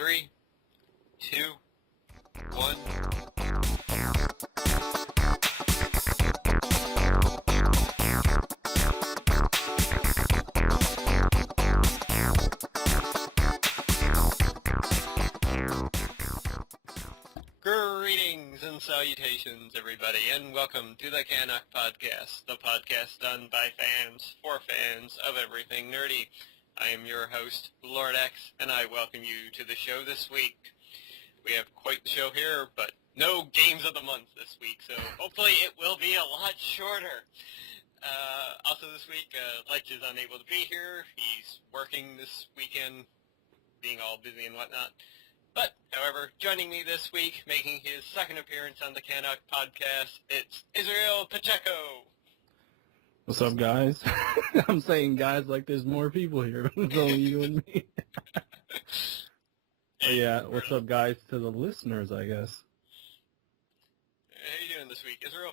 3, 2, 1. Greetings and salutations, everybody, and welcome to the CanUK podcast, the podcast done by fans, for fans of everything nerdy. I am your host, Lord X, and I welcome you to the show this week. We have quite the show here, but no games of the month this week, so hopefully it will be a lot shorter. Also this week, Lech is unable to be here. He's working this weekend, being all busy and whatnot. But, however, joining me this week, making his second appearance on the CanUK podcast, it's Israel Pacheco. What's up, guys? I'm saying guys like there's more people here. It's only you and me. Yeah, what's up, guys, to the listeners, I guess. How you doing this week, Israel?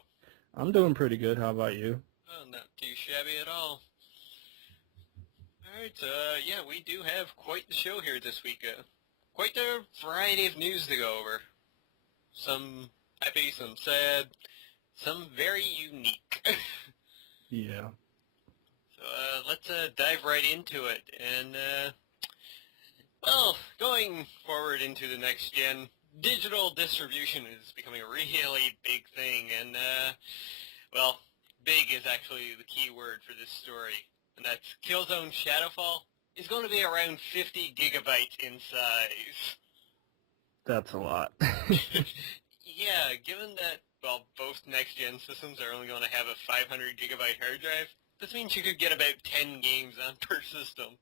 I'm doing pretty good. How about you? Oh, not too shabby at all. Alright, yeah, we do have quite the show here this week. Quite a variety of news to go over. Some happy, some sad, some very unique. Yeah. So let's dive right into it. And, well, going forward into the next gen, digital distribution is becoming a really big thing. And, well, big is actually the key word for this story. And that's Killzone Shadowfall is going to be around 50 gigabytes in size. That's a lot. Yeah, given that, well, both next-gen systems are only going to have a 500 gigabyte hard drive, this means you could get about 10 games on per system.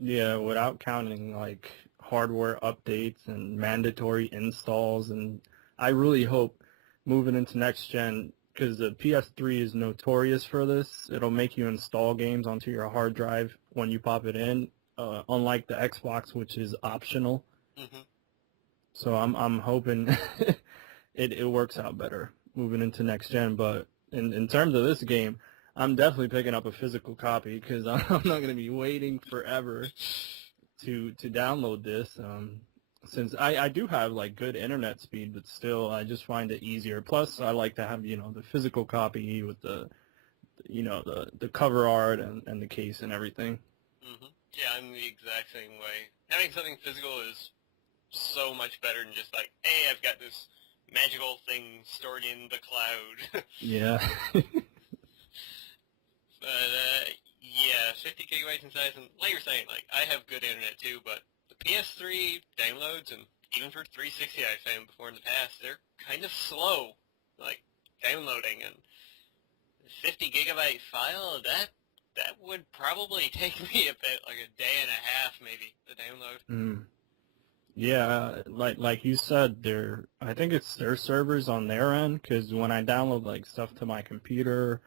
Yeah, without counting, like, hardware updates and mandatory installs. And I really hope moving into next gen, because the PS3 is notorious for this, it'll make you install games onto your hard drive when you pop it in, unlike the Xbox, which is optional. Mm-hmm. So I'm hoping it works out better moving into next gen. But in terms of this game, I'm definitely picking up a physical copy because I'm not going to be waiting forever to download this. Since I do have like good internet speed, but still I just find it easier. Plus I like to have, the physical copy with the cover art and the case and everything. Mm-hmm. Yeah, I'm the exact same way. Having something physical is so much better than just like, hey, I've got this magical thing stored in the cloud. Yeah. But, yeah, 50 gigabytes in size, and like you're saying, like, I have good internet too, but the PS3 downloads, and even for 360 I've found before in the past, they're kind of slow, like, downloading, and a 50 gigabyte file, that would probably take me about, like, a day and a half, maybe, to download. Mm. Yeah, like you said, I think it's their servers on their end, because when I download, like, stuff to my computer,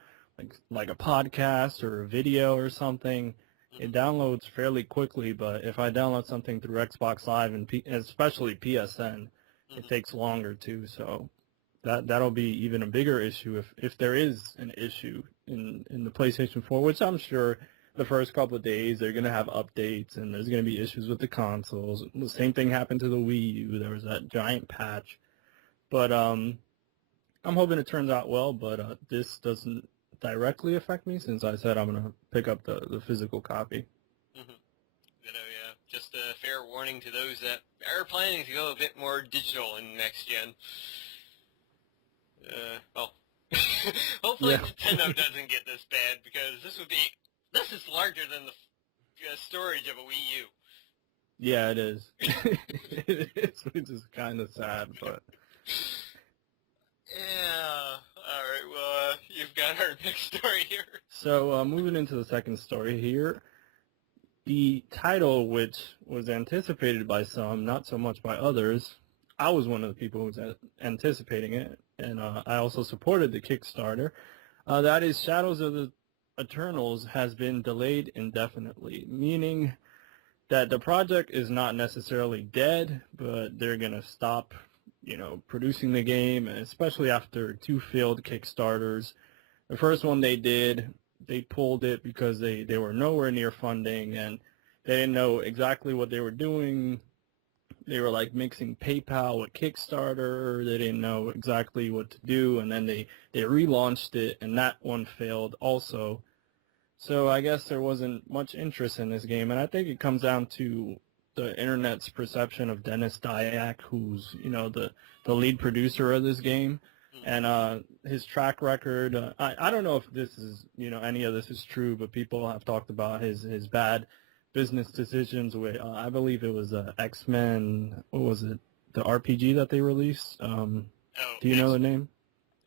like a podcast or a video or something, it downloads fairly quickly. But if I download something through Xbox Live and especially PSN, it takes longer too. So that'll be even a bigger issue if there is an issue in the PlayStation 4, which I'm sure the first couple of days they're going to have updates and there's going to be issues with the consoles. The same thing happened to the Wii U. There was that giant patch. But I'm hoping it turns out well, but this doesn't directly affect me since I said I'm going to pick up the physical copy. Mm-hmm. Yeah. Just a fair warning to those that are planning to go a bit more digital in next gen. Well, hopefully Nintendo doesn't get this bad, because this is larger than the storage of a Wii U. Yeah, it is. It is, which is kind of sad, but... Yeah. All right. Well, you've got our next story here. So, moving into the second story here, the title, which was anticipated by some, not so much by others, I was one of the people who was anticipating it, and I also supported the Kickstarter. That is, Shadows of the Eternals has been delayed indefinitely, meaning that the project is not necessarily dead, but they're going to stop producing the game, especially after 2 failed Kickstarters. The first one they did, they pulled it because they were nowhere near funding, and they didn't know exactly what they were doing they were like mixing PayPal with Kickstarter. They didn't know exactly what to do, and then they relaunched it, and that one failed also. So I guess there wasn't much interest in this game, and I think it comes down to the internet's perception of Dennis Dyack, who's the lead producer of this game, and his track record. I don't know if this is any of this is true, but people have talked about his bad business decisions with I believe it was X-Men. What was it? The RPG that they released. Do you know the name?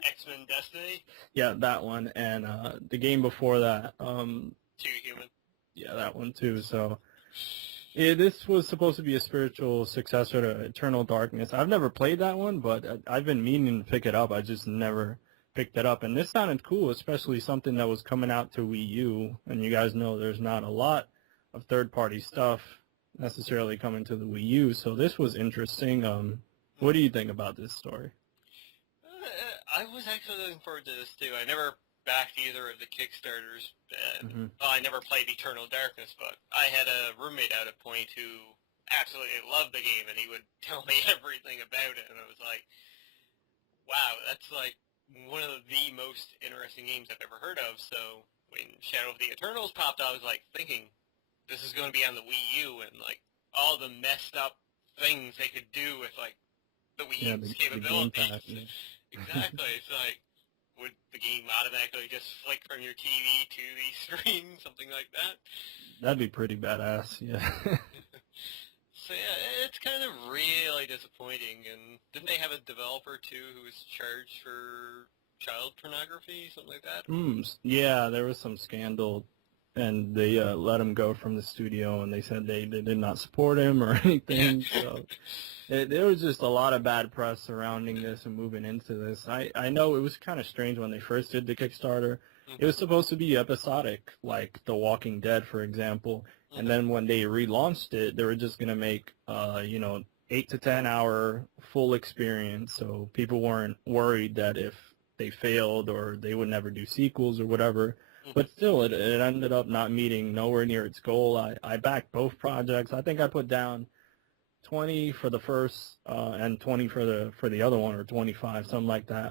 X-Men Destiny? Yeah, that one, and the game before that. Too Human. Yeah, that one too. So, this was supposed to be a spiritual successor to Eternal Darkness. I've never played that one, but I've been meaning to pick it up. I just never picked it up, and this sounded cool, especially something that was coming out to Wii U. And you guys know there's not a lot of third-party stuff necessarily coming to the Wii U, so this was interesting. What do you think about this story? I was actually looking forward to this too. I never backed either of the Kickstarters. I never played Eternal Darkness, but I had a roommate at a point who absolutely loved the game, and he would tell me everything about it, and I was like, wow, that's like one of the most interesting games I've ever heard of. So when Shadow of the Eternals popped out, I was like thinking, this is going to be on the Wii U, and like all the messed up things they could do with like the Wii U's capabilities. Exactly. It's like, would the game automatically just flick from your TV to the screen, something like that? That'd be pretty badass, yeah. So yeah, it's kind of really disappointing. And didn't they have a developer too who was charged for child pornography, something like that? Yeah, there was some scandal, and they let him go from the studio, and they said they did not support him or anything. So there was just a lot of bad press surrounding this and moving into this. I know it was kind of strange when they first did the Kickstarter. It was supposed to be episodic, like The Walking Dead, for example. And then when they relaunched it, they were just going to make, 8 to 10 hour full experience. So people weren't worried that if they failed or they would never do sequels or whatever. But still, it ended up not meeting nowhere near its goal. I backed both projects. I think I put down 20 for the first and 20 for the other one, or 25, something like that.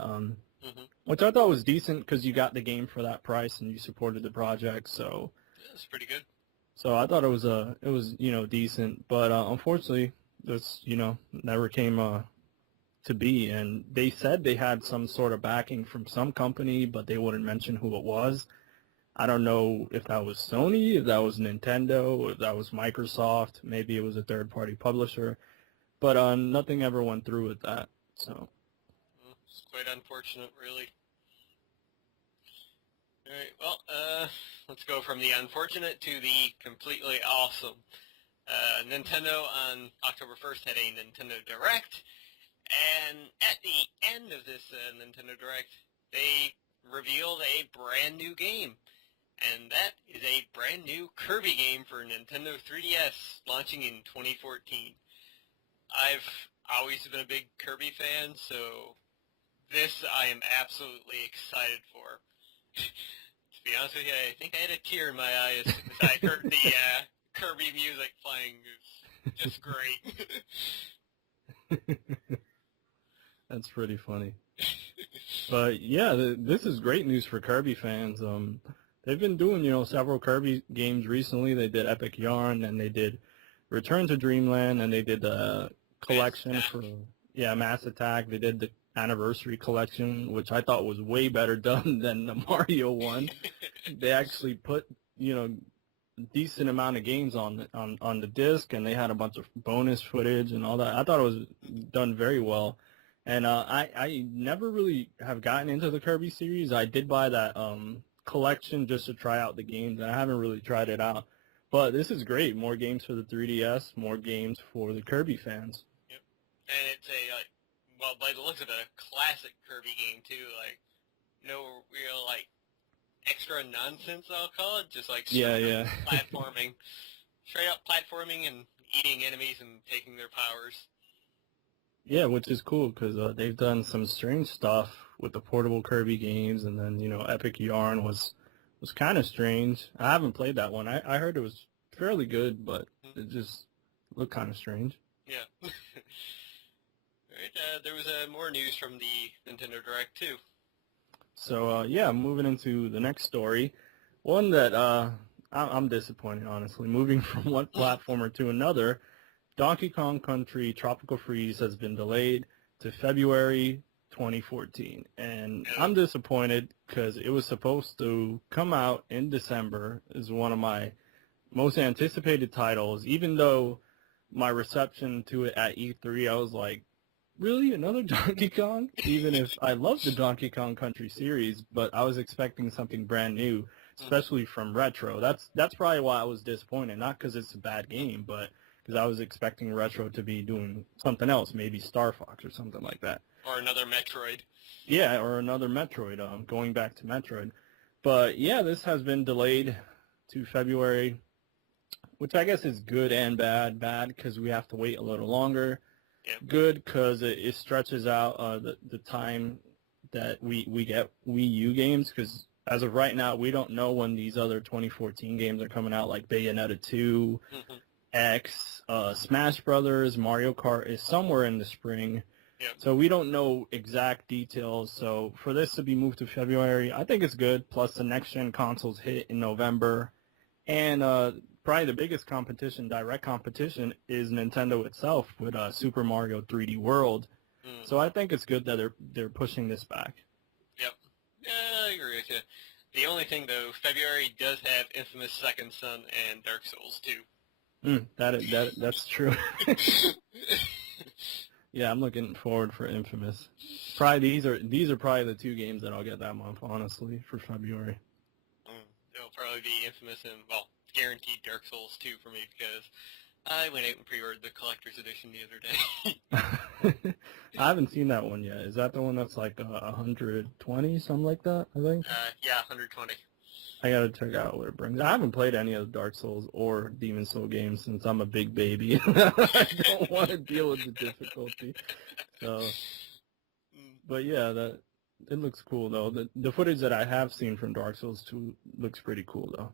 Which I thought was decent because you got the game for that price and you supported the project. So yeah, it's pretty good. So I thought it was decent, but unfortunately this never came to be. And they said they had some sort of backing from some company, but they wouldn't mention who it was. I don't know if that was Sony, if that was Nintendo, if that was Microsoft. Maybe it was a third-party publisher, but nothing ever went through with that. So it's quite unfortunate, really. All right, well, let's go from the unfortunate to the completely awesome. Nintendo on October 1st had a Nintendo Direct, and at the end of this Nintendo Direct, they revealed a brand new game. And that is a brand new Kirby game for Nintendo 3DS, launching in 2014. I've always been a big Kirby fan, so this I am absolutely excited for. To be honest with you, I think I had a tear in my eye as soon as I heard the Kirby music playing. It was just great. That's pretty funny. But yeah, this is great news for Kirby fans. They've been doing, several Kirby games recently. They did Epic Yarn, and they did Return to Dreamland, and they did the collection for Mass Attack. They did the Anniversary Collection, which I thought was way better done than the Mario one. They actually put, decent amount of games on the disc, and they had a bunch of bonus footage and all that. I thought it was done very well. And I never really have gotten into the Kirby series. I did buy that collection just to try out the games, and I haven't really tried it out. But this is great. More games for the 3DS, more games for the Kirby fans. Yep. And it's well, by the looks of it, a classic Kirby game, too. Like, no real, extra nonsense, I'll call it. Just, straight up platforming. Straight up platforming and eating enemies and taking their powers. Yeah, which is cool because they've done some strange stuff with the portable Kirby games, and then Epic Yarn was kind of strange. I haven't played that one. I heard it was fairly good, but it just looked kind of strange. Yeah. Right, there was more news from the Nintendo Direct, too. So, yeah, moving into the next story. One that I'm disappointed, honestly. Moving from one platformer to another, Donkey Kong Country Tropical Freeze has been delayed to February 2014. And I'm disappointed because it was supposed to come out in December. Is one of my most anticipated titles, even though my reception to it at E3, I was like, really, another Donkey Kong? Even if I love the Donkey Kong Country series, but I was expecting something brand new, especially from Retro. That's probably why I was disappointed, not because it's a bad game, but because I was expecting Retro to be doing something else, maybe Star Fox or something like that. Or another Metroid. Yeah, or another Metroid, going back to Metroid. But yeah, this has been delayed to February, which I guess is good and bad. Bad because we have to wait a little longer. Yeah. Good because it stretches out the time that we get Wii U games, because as of right now, we don't know when these other 2014 games are coming out, like Bayonetta 2, X, Smash Brothers, Mario Kart is somewhere in the spring. Yep. So we don't know exact details. So for this to be moved to February, I think it's good. Plus the next-gen consoles hit in November. And probably the biggest competition, direct competition, is Nintendo itself with Super Mario 3D World. So I think it's good that they're pushing this back. Yep. Yeah, I agree with you. The only thing, though, February does have Infamous Second Son and Dark Souls 2. That's true. Yeah, I'm looking forward for Infamous. Probably these are probably the two games that I'll get that month, honestly, for February. It'll probably be Infamous and, well, guaranteed Dark Souls 2 for me, because I went out and pre-ordered the collector's edition the other day. I haven't seen that one yet. Is that the one that's like 120, something like that, I think? Yeah, 120. I gotta check out what it brings. I haven't played any of the Dark Souls or Demon Soul games since I'm a big baby. I don't want to deal with the difficulty. So, but yeah, it looks cool though. The footage that I have seen from Dark Souls 2 looks pretty cool though.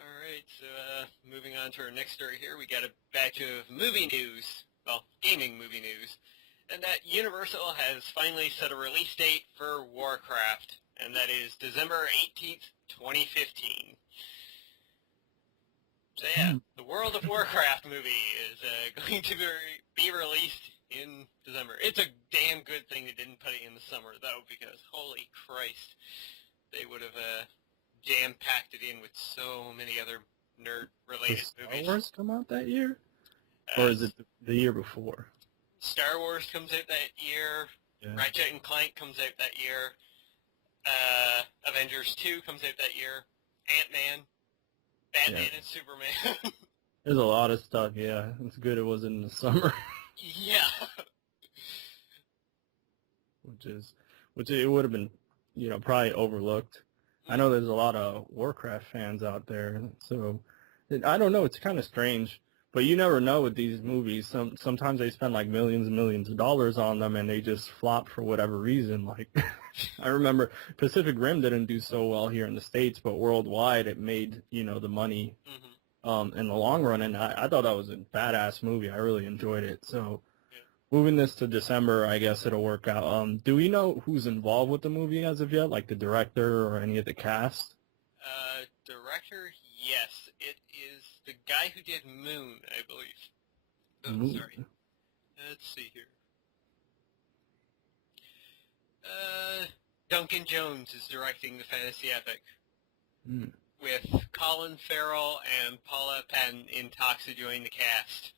Alright, so moving on to our next story here, we got a batch of movie news. Well, gaming movie news. And that Universal has finally set a release date for Warcraft, and that is December 18th, 2015. So yeah, the World of Warcraft movie is going to be released in December. It's a damn good thing they didn't put it in the summer, though, because holy Christ, they would have jam-packed it in with so many other nerd-related movies. Star Wars come out that year? Or is it the year before? Star Wars comes out that year. Yeah. Ratchet and Clank comes out that year. Avengers 2 comes out that year. Ant-Man. Batman and Superman. There's a lot of stuff, yeah. It's good it wasn't in the summer. Yeah. Which it would have been, probably overlooked. I know there's a lot of Warcraft fans out there, so I don't know. It's kind of strange, but you never know with these movies. Sometimes they spend like millions and millions of dollars on them, and they just flop for whatever reason. Like I remember Pacific Rim didn't do so well here in the States, but worldwide it made the money in the long run, and I thought that was a badass movie. I really enjoyed it. So moving this to December, I guess it'll work out. Do we know who's involved with the movie as of yet, like the director or any of the cast? Director, yes. It is the guy who did Moon, I believe. Oh, Moon. Sorry. Let's see here. Duncan Jones is directing the fantasy epic. With Colin Farrell and Paula Patton in talks to join the cast.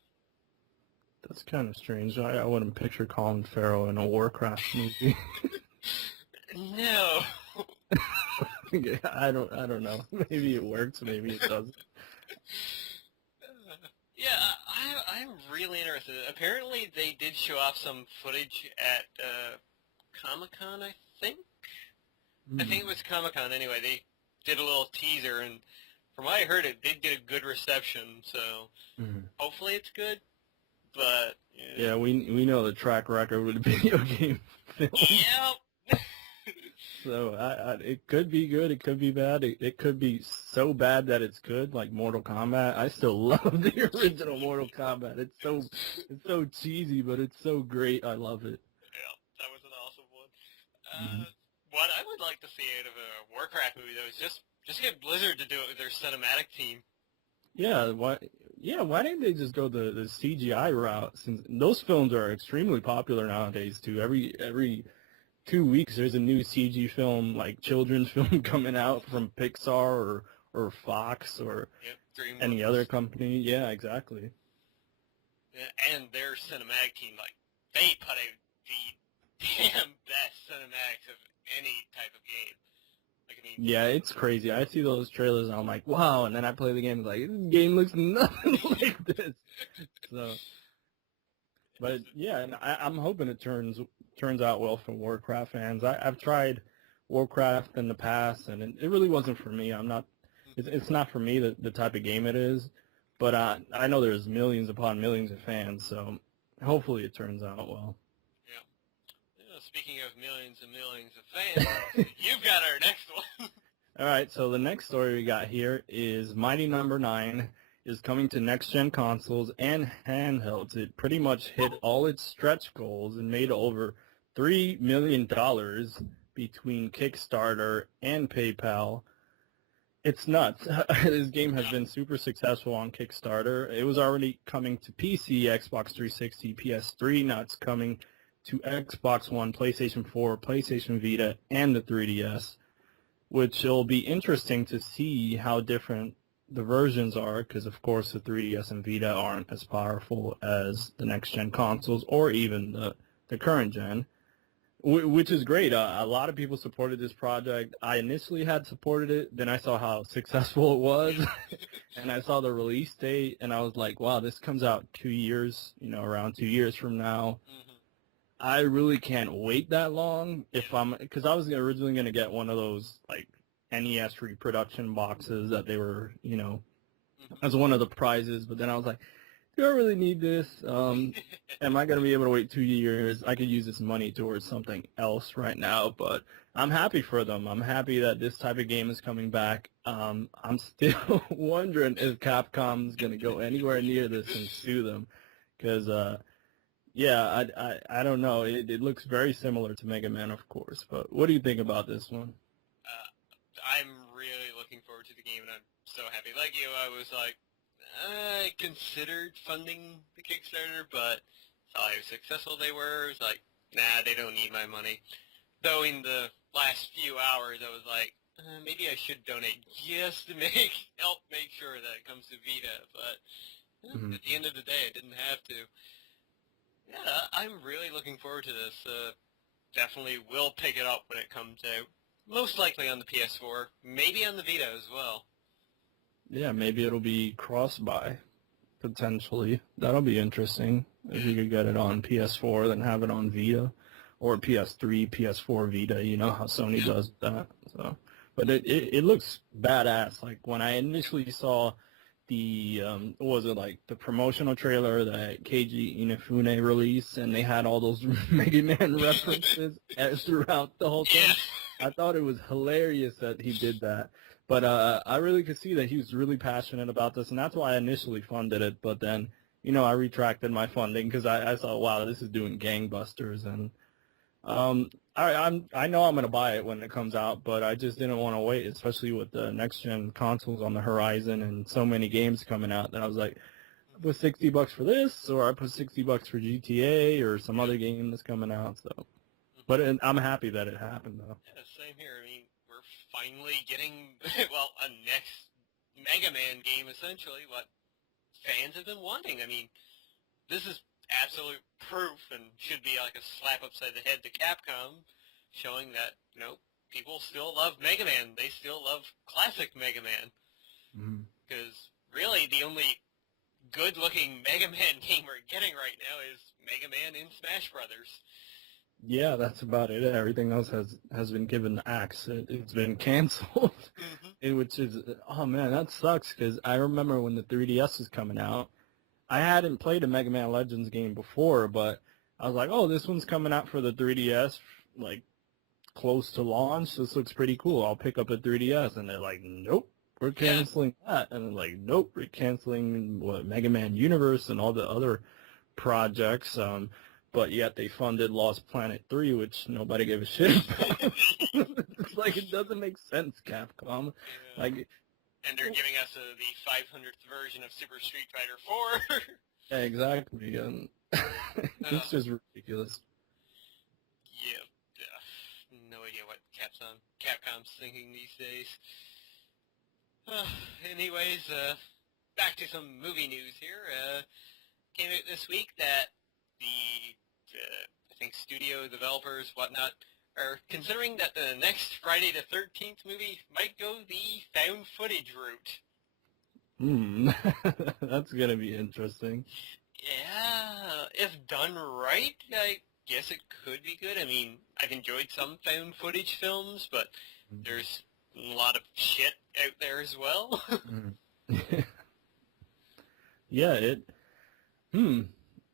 That's kind of strange. I wouldn't picture Colin Farrell in a Warcraft movie. No. I don't know. Maybe it works. Maybe it doesn't. Yeah, I'm really interested. Apparently, they did show off some footage at Comic-Con, I think. I think it was Comic-Con anyway. They did a little teaser, and from what I heard, it did get a good reception. So hopefully it's good. But yeah, we know the track record with video game films. Yep. So it could be good, it could be bad, it could be so bad that it's good, like Mortal Kombat. I still love the original Mortal Kombat. It's so cheesy, but it's so great. I love it. Yeah, that was an awesome one. Mhm. What I would like to see out of a Warcraft movie, though, is just get Blizzard to do it with their cinematic team. Yeah, why didn't they just go the CGI route? Since those films are extremely popular nowadays too. Every 2 weeks there's a new CG film, like children's film coming out from Pixar or Fox or Yep, DreamWorks. any other company. Yeah, exactly. And their cinematic team, like, they put out the damn best cinematics of any type of game. Like, I mean, Yeah, it's crazy. I see those trailers and I'm like, wow, and then I play the game like this game looks nothing like this. So, but yeah, and I'm hoping it turns out well for Warcraft fans. I've tried Warcraft in the past and it really wasn't for me. It's not for me the type of game it is. But I know there's millions upon millions of fans, so hopefully it turns out well. Yeah. Speaking of millions and millions of fans, you've got our next one. All right, so the next story we got here is Mighty No.9 is coming to next-gen consoles and handhelds. It pretty much hit all its stretch goals and made over $3 million between Kickstarter and PayPal. It's nuts. This game has been super successful on Kickstarter. It was already coming to PC, Xbox 360, PS3. Now it's coming to Xbox One, PlayStation 4, PlayStation Vita, and the 3DS, which will be interesting to see how different the versions are, because of course the 3DS and Vita aren't as powerful as the next-gen consoles or even the current gen. Which is great. A lot of people supported this project. I initially had supported it, then I saw how successful it was, and I saw the release date, and I was like, wow, this comes out 2 years, around 2 years from now. Mm-hmm. I really can't wait that long because I was originally going to get one of those, like, NES reproduction boxes that they were, as one of the prizes, but then I was like, do I really need this? Am I going to be able to wait 2 years? I could use this money towards something else right now, but I'm happy for them. I'm happy that this type of game is coming back. I'm still wondering if Capcom's going to go anywhere near this and sue them, because, yeah, I don't know. It looks very similar to Mega Man, of course, but what do you think about this one? I'm really looking forward to the game, and I'm so happy. Like you, I was like, I considered funding the Kickstarter, but saw how successful they were. It was like, nah, they don't need my money. Though in the last few hours, I was like, maybe I should donate just to help make sure that it comes to Vita. But at the end of the day, I didn't have to. Yeah, I'm really looking forward to this. Definitely will pick it up when it comes out. Most likely on the PS4, maybe on the Vita as well. Yeah, maybe it'll be cross-buy, potentially. That'll be interesting. If you could get it on PS4, then have it on Vita, or PS3, PS4 Vita. You know how Sony does that. So, but it looks badass. Like when I initially saw the what was it, like the promotional trailer that Keiji Inafune released, and they had all those Mega Man references throughout the whole thing. I thought it was hilarious that he did that. But I really could see that he was really passionate about this, and that's why I initially funded it. But then, I retracted my funding because I thought, wow, this is doing gangbusters. And I know I'm going to buy it when it comes out, but I just didn't want to wait, especially with the next-gen consoles on the horizon and so many games coming out that I was like, I put $60 for this, or I put $60 for GTA or some other game that's coming out. So, but I'm happy that it happened, though. Yeah, same here. I mean, we're finally getting, well, a next Mega Man game, essentially, what fans have been wanting. I mean, this is absolute proof and should be like a slap upside the head to Capcom, showing that, people still love Mega Man. They still love classic Mega Man. Because really the only good-looking Mega Man game we're getting right now is Mega Man in Smash Brothers. Yeah, that's about it. Everything else has been given the axe. It's been canceled, which is, oh man, that sucks, because I remember when the 3DS was coming out, I hadn't played a Mega Man Legends game before, but I was like, oh, this one's coming out for the 3DS, like close to launch. This looks pretty cool. I'll pick up a 3DS. And they're like, nope, we're canceling that. And they're like, nope, we're canceling Mega Man Universe and all the other projects. But yet they funded Lost Planet 3, which nobody gave a shit about. It's like, it doesn't make sense, Capcom. Yeah. Like, and they're giving us the 500th version of Super Street Fighter 4. yeah, exactly. And it's just ridiculous. Yeah. No idea what Capcom's thinking these days. Anyways, back to some movie news here. Came out this week that the I think studio developers, whatnot, are considering that the next Friday the 13th movie might go the found footage route. That's gonna be interesting. Yeah, if done right, I guess it could be good. I mean, I've enjoyed some found footage films, but there's a lot of shit out there as well. Yeah,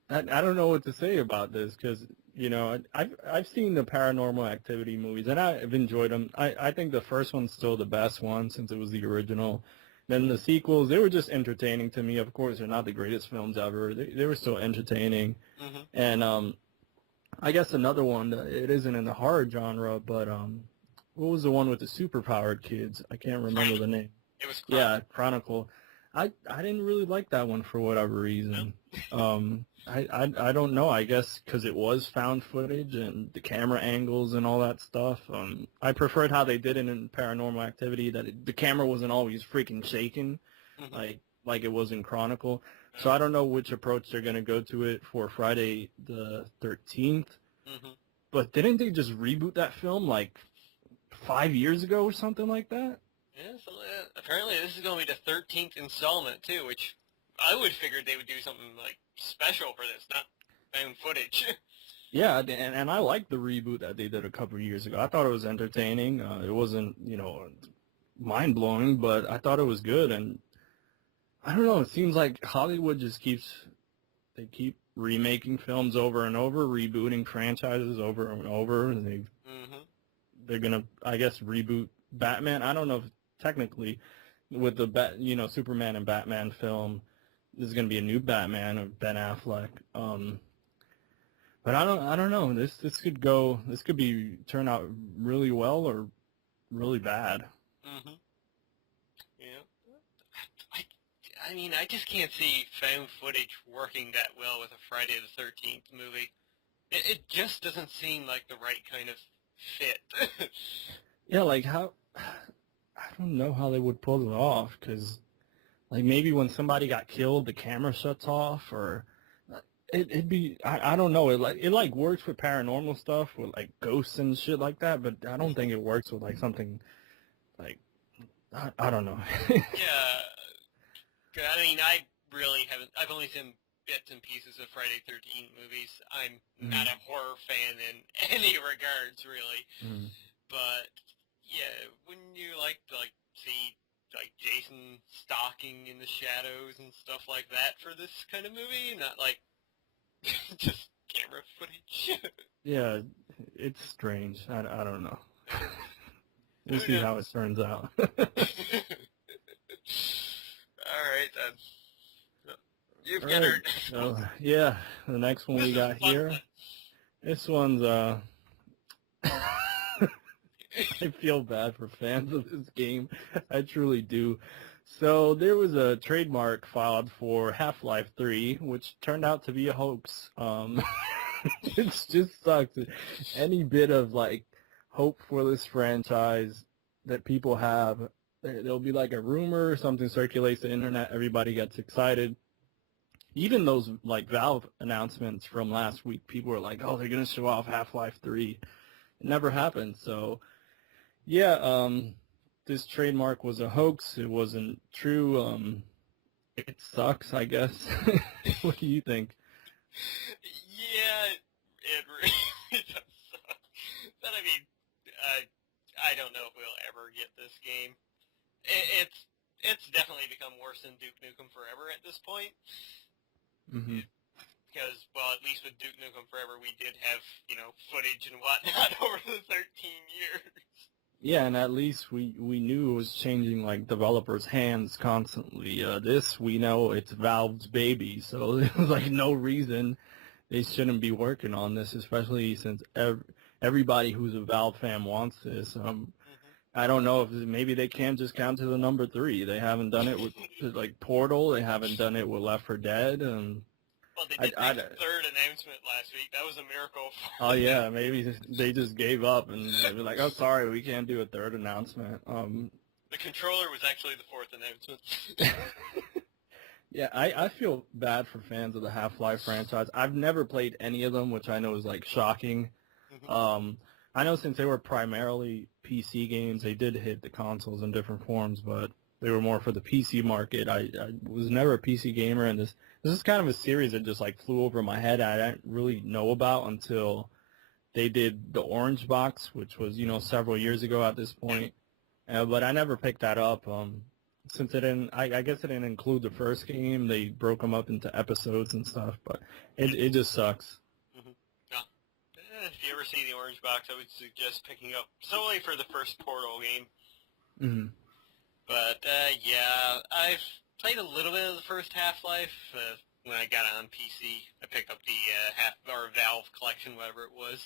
I don't know what to say about this because, you know, I've seen the Paranormal Activity movies and I've enjoyed them. I think the first one's still the best one since it was the original. Then the sequels, they were just entertaining to me. Of course, they're not the greatest films ever. They were still entertaining. Mm-hmm. And I guess another one, it isn't in the horror genre, but what was the one with the superpowered kids? I can't remember the name. It was Chronicle. Yeah, Chronicle. I didn't really like that one for whatever reason. I don't know. I guess because it was found footage and the camera angles and all that stuff. I preferred how they did it in Paranormal Activity, that the camera wasn't always freaking shaking, like it was in Chronicle. So I don't know which approach they're going to go to it for Friday the 13th. Mm-hmm. But didn't they just reboot that film like 5 years ago or something like that? Yeah, so apparently this is going to be the 13th installment, too, which I would figure they would do something, like, special for this, not found footage. Yeah, and I liked the reboot that they did a couple of years ago. I thought it was entertaining. It wasn't, you know, mind-blowing, but I thought it was good. And I don't know, it seems like Hollywood just keep remaking films over and over, rebooting franchises over and over, and they're going to, I guess, reboot Batman. I don't know if technically with the Superman and Batman film, there's going to be a new Batman of Ben Affleck. But I don't know. This could turn out really well or really bad. Mm-hmm. Yeah. I mean, I just can't see found footage working that well with a Friday the 13th movie. It just doesn't seem like the right kind of fit. Yeah, like how... I don't know how they would pull it off, because, like, maybe when somebody got killed, the camera shuts off, or it'd be, I don't know, it works with paranormal stuff, with, like, ghosts and shit like that, but I don't think it works with, like, something, like, I don't know. Yeah, I mean, I've only seen bits and pieces of Friday 13 movies. I'm not a horror fan in any regards, really, but... Yeah, wouldn't you like to see Jason stalking in the shadows and stuff like that for this kind of movie? Not like just camera footage. Yeah, it's strange. I don't know. We'll see how it turns out. All right, then. You've entered. So, yeah, the next one we got here. This one's I feel bad for fans of this game. I truly do. So there was a trademark filed for Half-Life 3, which turned out to be a hoax. It just sucks. Any bit of, like, hope for this franchise that people have, there'll be, like, a rumor, or something circulates the internet, everybody gets excited. Even those, like, Valve announcements from last week, people were like, oh, they're going to show off Half-Life 3. It never happened, so... Yeah, this trademark was a hoax. It wasn't true. It sucks, I guess. What do you think? Yeah, it really does suck. But I mean, I don't know if we'll ever get this game. It's definitely become worse than Duke Nukem Forever at this point. Mm-hmm. Because, well, at least with Duke Nukem Forever, we did have, footage and whatnot over the 13 years. Yeah, and at least we knew it was changing like developers' hands constantly. This we know it's Valve's baby, so there's like no reason they shouldn't be working on this, especially since everybody who's a Valve fan wants this. I don't know if maybe they can't just count to the number 3. They haven't done it with like Portal. They haven't done it with Left 4 Dead. Well, they did make a third announcement last week. That was a miracle. Oh yeah, maybe they just gave up and they were like, "Oh, sorry, we can't do a third announcement." The controller was actually the 4th announcement. Yeah, I feel bad for fans of the Half-Life franchise. I've never played any of them, which I know is like shocking. I know since they were primarily PC games, they did hit the consoles in different forms, but they were more for the PC market. I was never a PC gamer, and this is kind of a series that just like flew over my head. I didn't really know about until they did the Orange Box, which was several years ago at this point. But I never picked that up. Since it didn't, I guess it didn't include the first game. They broke them up into episodes and stuff, but it just sucks. If you ever see the Orange Box, I would suggest picking up solely for the first Portal game. But, yeah, I've played a little bit of the first Half-Life. When I got on PC, I picked up the Valve collection, whatever it was.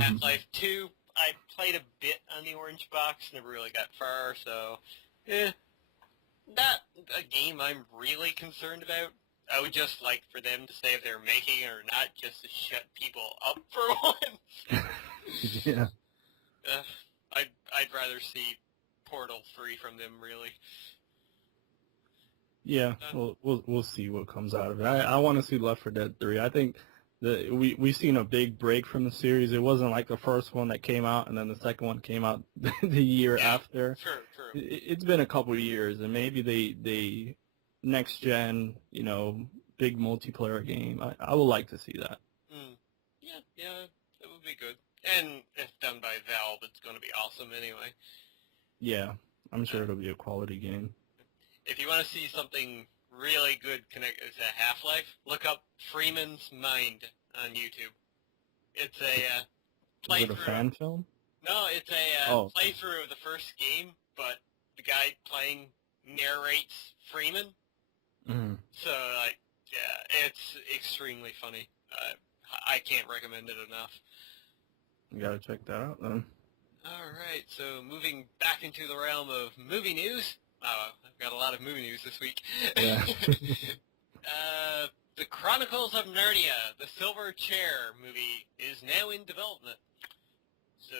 Half-Life 2, I played a bit on the Orange Box, never really got far, so, not a game I'm really concerned about. I would just like for them to say if they're making it or not, just to shut people up for once. Yeah. I'd rather see Portal free from them, really. Yeah, we'll see what comes out of it. I want to see Left 4 Dead 3. I think we've seen a big break from the series. It wasn't like the first one that came out and then the second one came out the year after. True. It's been a couple of years, and maybe they next gen, big multiplayer game. I would like to see that. Yeah, it would be good. And if done by Valve, it's going to be awesome anyway. Yeah, I'm sure it'll be a quality game. If you want to see something really good connected to Half-Life, look up Freeman's Mind on YouTube. It's a playthrough. Is it a fan film? No, it's a playthrough of the first game, but the guy playing narrates Freeman. So, yeah, it's extremely funny. I can't recommend it enough. You gotta check that out then. Alright, so moving back into the realm of movie news. I've got a lot of movie news this week. Yeah. The Chronicles of Narnia, the Silver Chair movie, is now in development. So,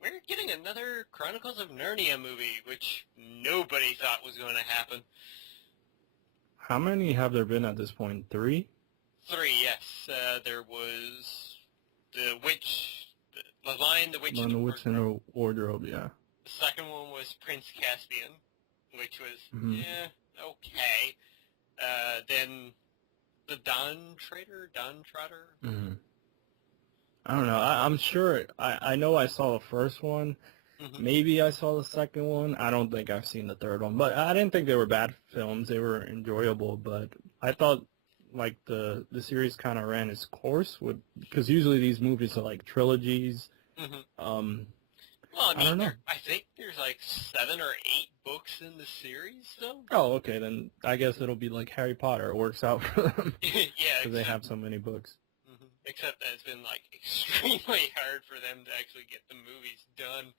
we're getting another Chronicles of Narnia movie, which nobody thought was going to happen. How many have there been at this point? 3? 3, yes. There was The Witch, The Lion, the Witch, and the Wardrobe, yeah. The second one was Prince Caspian, which was, okay. Then the Dawn Trotter? I don't know. I'm sure, I know I saw the first one. Maybe I saw the second one. I don't think I've seen the third one. But I didn't think they were bad films. They were enjoyable. But I thought, like, the series kind of ran its course, because usually these movies are, like, trilogies. Well, I don't know. I think there's, like, 7 or 8 books in the series, though. Oh, okay. Then I guess it'll be like Harry Potter. It works out for them. Yeah, because they have so many books. Except that it's been, like, extremely hard for them to actually get the movies done.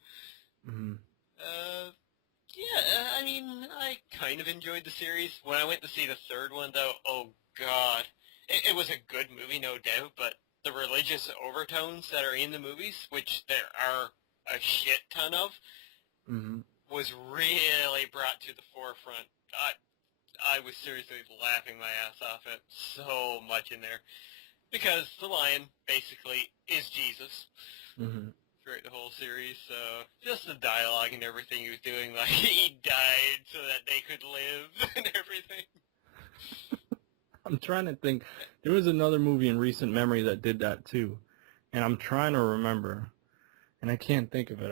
I mean, I kind of enjoyed the series. When I went to see the third one, though, oh, God. It was a good movie, no doubt, but the religious overtones that are in the movies, which there are a shit ton of, was really brought to the forefront. I was seriously laughing my ass off at so much in there. Because the lion, basically, is Jesus throughout the whole series, so just the dialogue and everything he was doing, like, he died so that they could live and everything. I'm trying to think. There was another movie in recent memory that did that, too, and I'm trying to remember, and I can't think of it.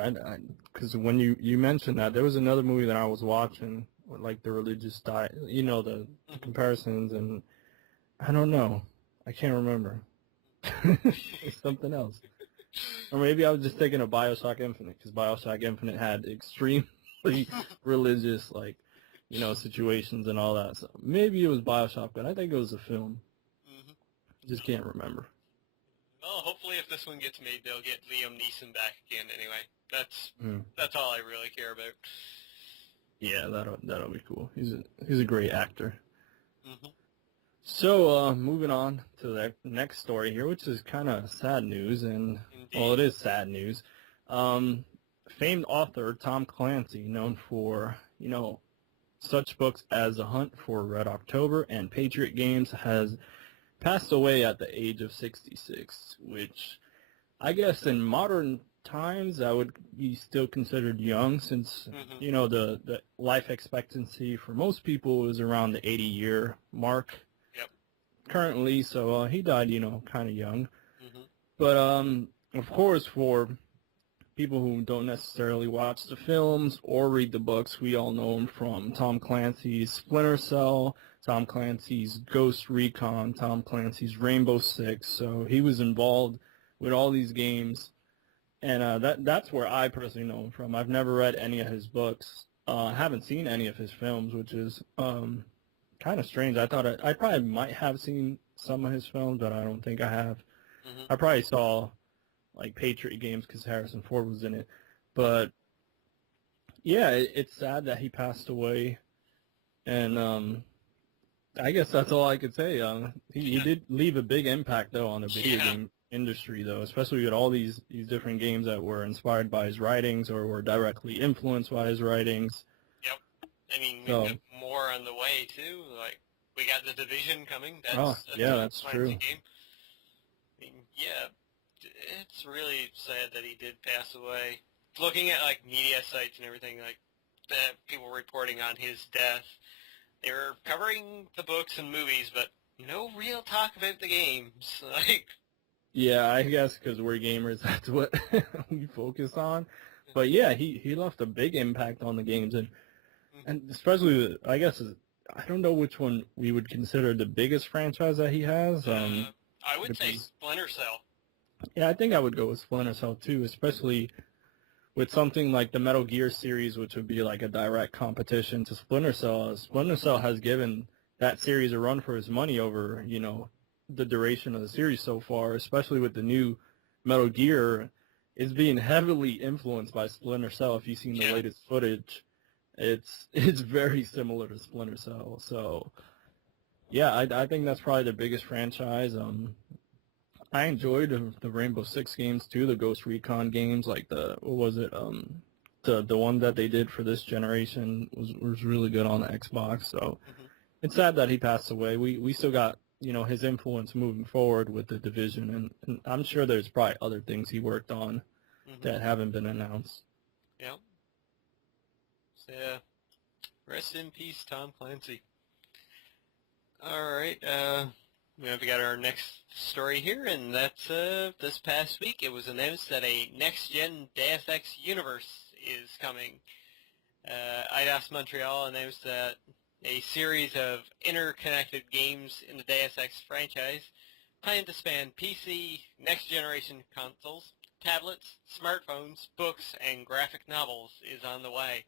Because when you mentioned that, there was another movie that I was watching, with, like, the religious the comparisons, and I don't know. I can't remember. It's something else. Or maybe I was just thinking of Bioshock Infinite, because Bioshock Infinite had extremely religious, like, situations and all that. So maybe it was Bioshock, but I think it was a film. Just can't remember. Well, hopefully if this one gets made, they'll get Liam Neeson back again anyway. That's all I really care about. Yeah, that'll be cool. He's a great actor. Mm-hmm. So, moving on to the next story here, which is kind of sad news, and, Indeed. well, it is sad news. Famed author Tom Clancy, known for, such books as The Hunt for Red October and Patriot Games, has passed away at the age of 66, which I guess in modern times that would be still considered young, since, the life expectancy for most people is around the 80-year mark. Currently, so he died, kind of young. But of course, for people who don't necessarily watch the films or read the books, we all know him from Tom Clancy's Splinter Cell, Tom Clancy's Ghost Recon, Tom Clancy's Rainbow Six. So he was involved with all these games, and that's where I personally know him from. I've never read any of his books. I haven't seen any of his films, which is kind of strange. I thought I probably might have seen some of his films, but I don't think I have. I probably saw like Patriot Games because Harrison Ford was in it. But yeah, it's sad that he passed away, and I guess that's all I could say. He did leave a big impact though on the video game industry, though, especially with all these different games that were inspired by his writings or were directly influenced by his writings. I mean, we've got more on the way, too. Like, we got The Division coming. That's true. Game. I mean, yeah, it's really sad that he did pass away. Looking at, like, media sites and everything, like, people reporting on his death, they were covering the books and movies, but no real talk about the games. Like, yeah, I guess because we're gamers, that's what we focus on. But yeah, he left a big impact on the games, and especially, I guess, I don't know which one we would consider the biggest franchise that he has. I would say Splinter Cell. Yeah, I think I would go with Splinter Cell too, especially with something like the Metal Gear series, which would be like a direct competition to Splinter Cell. Splinter Cell has given that series a run for its money over, the duration of the series so far, especially with the new Metal Gear. It's being heavily influenced by Splinter Cell. If you've seen the latest footage, it's very similar to Splinter Cell. So yeah, I think that's probably the biggest franchise. I enjoyed the Rainbow Six games too, the Ghost Recon games, like the one that they did for this generation was really good on the Xbox. So it's sad that he passed away. We still got his influence moving forward with the Division, and I'm sure there's probably other things he worked on that haven't been announced. Yeah. So, yeah. Rest in peace, Tom Clancy. All right. We got our next story here, and that's this past week. It was announced that a next-gen Deus Ex universe is coming. Eidos Montreal announced that a series of interconnected games in the Deus Ex franchise planned to span PC, next-generation consoles, tablets, smartphones, books, and graphic novels is on the way.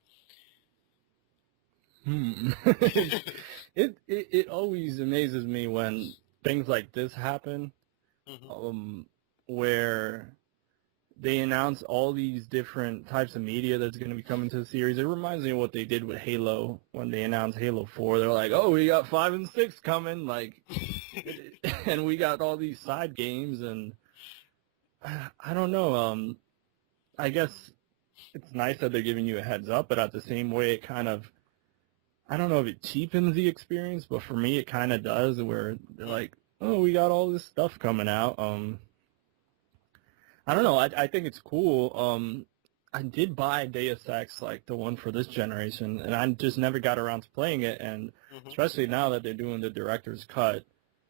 It always amazes me when things like this happen, where they announce all these different types of media that's going to be coming to the series. It reminds me of what they did with Halo when they announced Halo 4. They're like, oh, we got 5 and 6 coming, like, and we got all these side games, and I don't know. I guess it's nice that they're giving you a heads up, but at the same way, it kind of, I don't know if it cheapens the experience, but for me, it kind of does, where they're like, oh, we got all this stuff coming out. I don't know. I think it's cool. I did buy Deus Ex, like the one for this generation, and I just never got around to playing it. And especially now that they're doing the director's cut,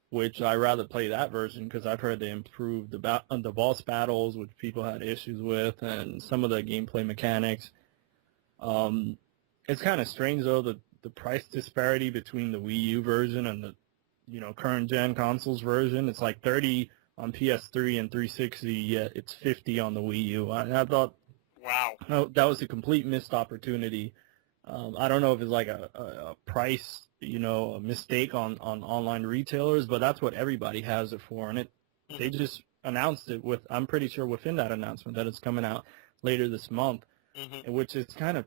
which I rather play that version because I've heard they improved the boss battles, which people had issues with, and some of the gameplay mechanics. It's kind of strange though, the price disparity between the Wii U version and the current gen consoles version. It's like $30 on PS3 and 360, yet it's $50 on the Wii U. I thought Wow. that was a complete missed opportunity. I don't know if it's like a price, a mistake on online retailers, but that's what everybody has it for. And they just announced it I'm pretty sure within that announcement that it's coming out later this month, which is kind of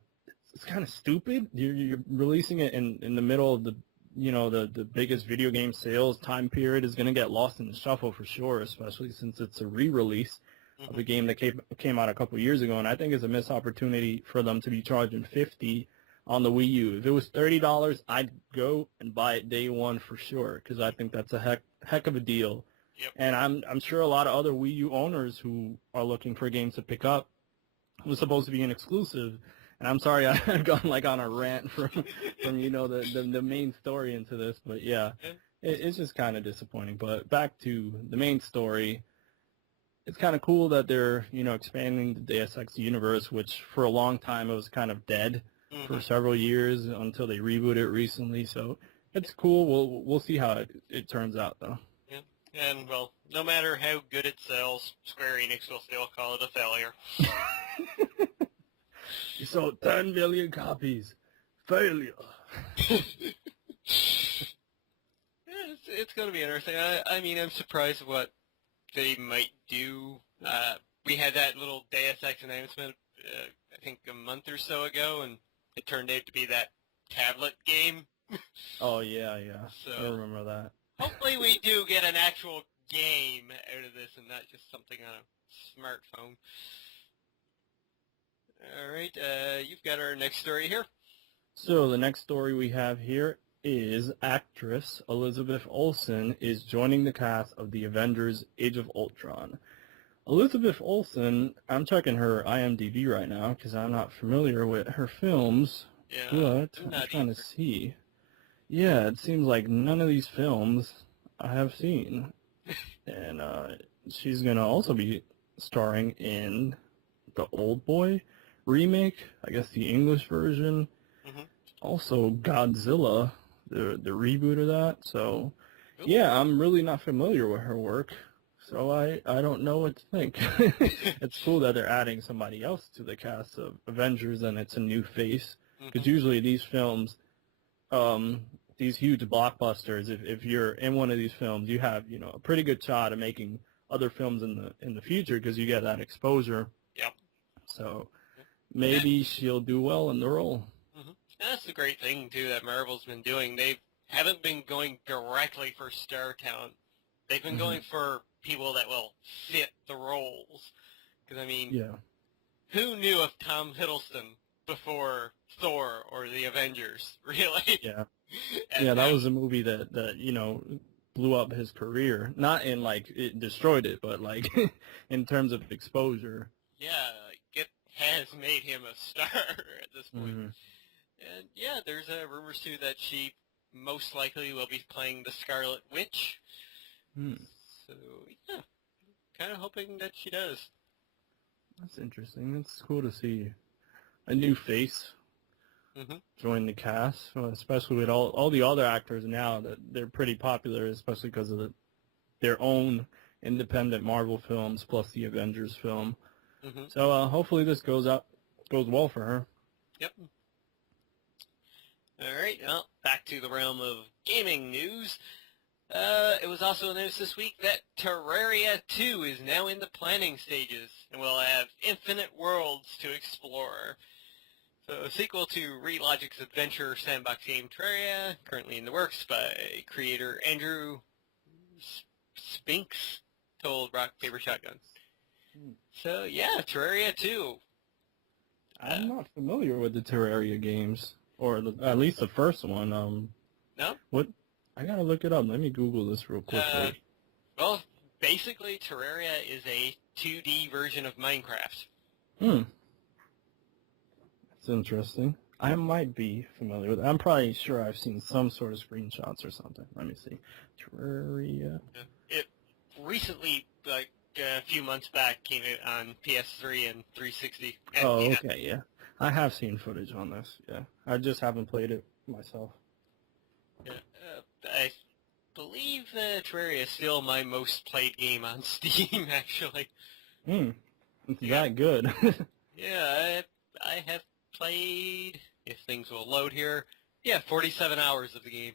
stupid. You're releasing it in the middle of the biggest video game sales time period is going to get lost in the shuffle for sure, especially since it's a re-release of a game that came out a couple years ago, and I think it's a missed opportunity for them to be charging $50 on the Wii U. If it was $30, I'd go and buy it day one for sure, because I think that's a heck of a deal. Yep. And I'm sure a lot of other Wii U owners who are looking for games to pick up was supposed to be an exclusive. And I'm sorry I've gone like on a rant from the main story into this, but yeah, it's just kind of disappointing. But back to the main story. It's kind of cool that they're, expanding the Deus Ex universe, which for a long time it was kind of dead for several years until they rebooted it recently. So it's cool. We'll see how it turns out, though. Yeah. And, well, no matter how good it sells, Square Enix will still call it a failure. You sold 10 million copies. Failure. It's going to be interesting. I mean, I'm surprised what they might do. We had that little Deus Ex announcement, I think a month or so ago, and it turned out to be that tablet game. Oh, yeah. So, I remember that. Hopefully we do get an actual game out of this and not just something on a smartphone. All right, you've got our next story here. So the next story we have here is actress Elizabeth Olsen is joining the cast of the Avengers Age of Ultron. Elizabeth Olsen, I'm checking her IMDb right now because I'm not familiar with her films, but I'm trying to see. Yeah, it seems like none of these films I have seen. And she's going to also be starring in the Old Boy remake, I guess the English version. Also Godzilla, the reboot of that. So, yeah, I'm really not familiar with her work. So I don't know what to think. It's cool that they're adding somebody else to the cast of Avengers and it's a new face. Because usually these films, these huge blockbusters, if you're in one of these films, you have, a pretty good shot at making other films in the future because you get that exposure. Yep. So maybe she'll do well in the role. That's the great thing, too, that Marvel's been doing. They haven't been going directly for star talent. They've been going for people that will fit the roles. Because, I mean, who knew of Tom Hiddleston before Thor or the Avengers, really? Yeah. Yeah, that was a movie that blew up his career. Not in, it destroyed it, but, in terms of exposure. Yeah, it has made him a star at this point. And, yeah, there's rumors, too, that she most likely will be playing the Scarlet Witch. So, yeah, kind of hoping that she does. That's interesting. It's cool to see a new face join the cast, especially with all the other actors now that they're pretty popular, especially because of their own independent Marvel films plus the Avengers film. So hopefully this goes well for her. Yep. All right, well, back to the realm of gaming news. It was also announced this week that Terraria 2 is now in the planning stages, and will have infinite worlds to explore. So, a sequel to Relogic's adventure sandbox game Terraria, currently in the works by creator Andrew Spinks, told Rock, Paper, Shotgun. So, yeah, Terraria 2. I'm not familiar with the Terraria games. Or at least the first one. No? What? I gotta look it up. Let me Google this real quickly. Well, basically, Terraria is a 2D version of Minecraft. That's interesting. I might be familiar with it. I'm probably sure I've seen some sort of screenshots or something. Let me see. Terraria. It recently, a few months back, came out on PS3 and 360. And, okay, yeah. I have seen footage on this, yeah. I just haven't played it myself. Yeah, I believe Terraria is still my most played game on Steam, actually. It's that good. Yeah, I have played, if things will load here, 47 hours of the game.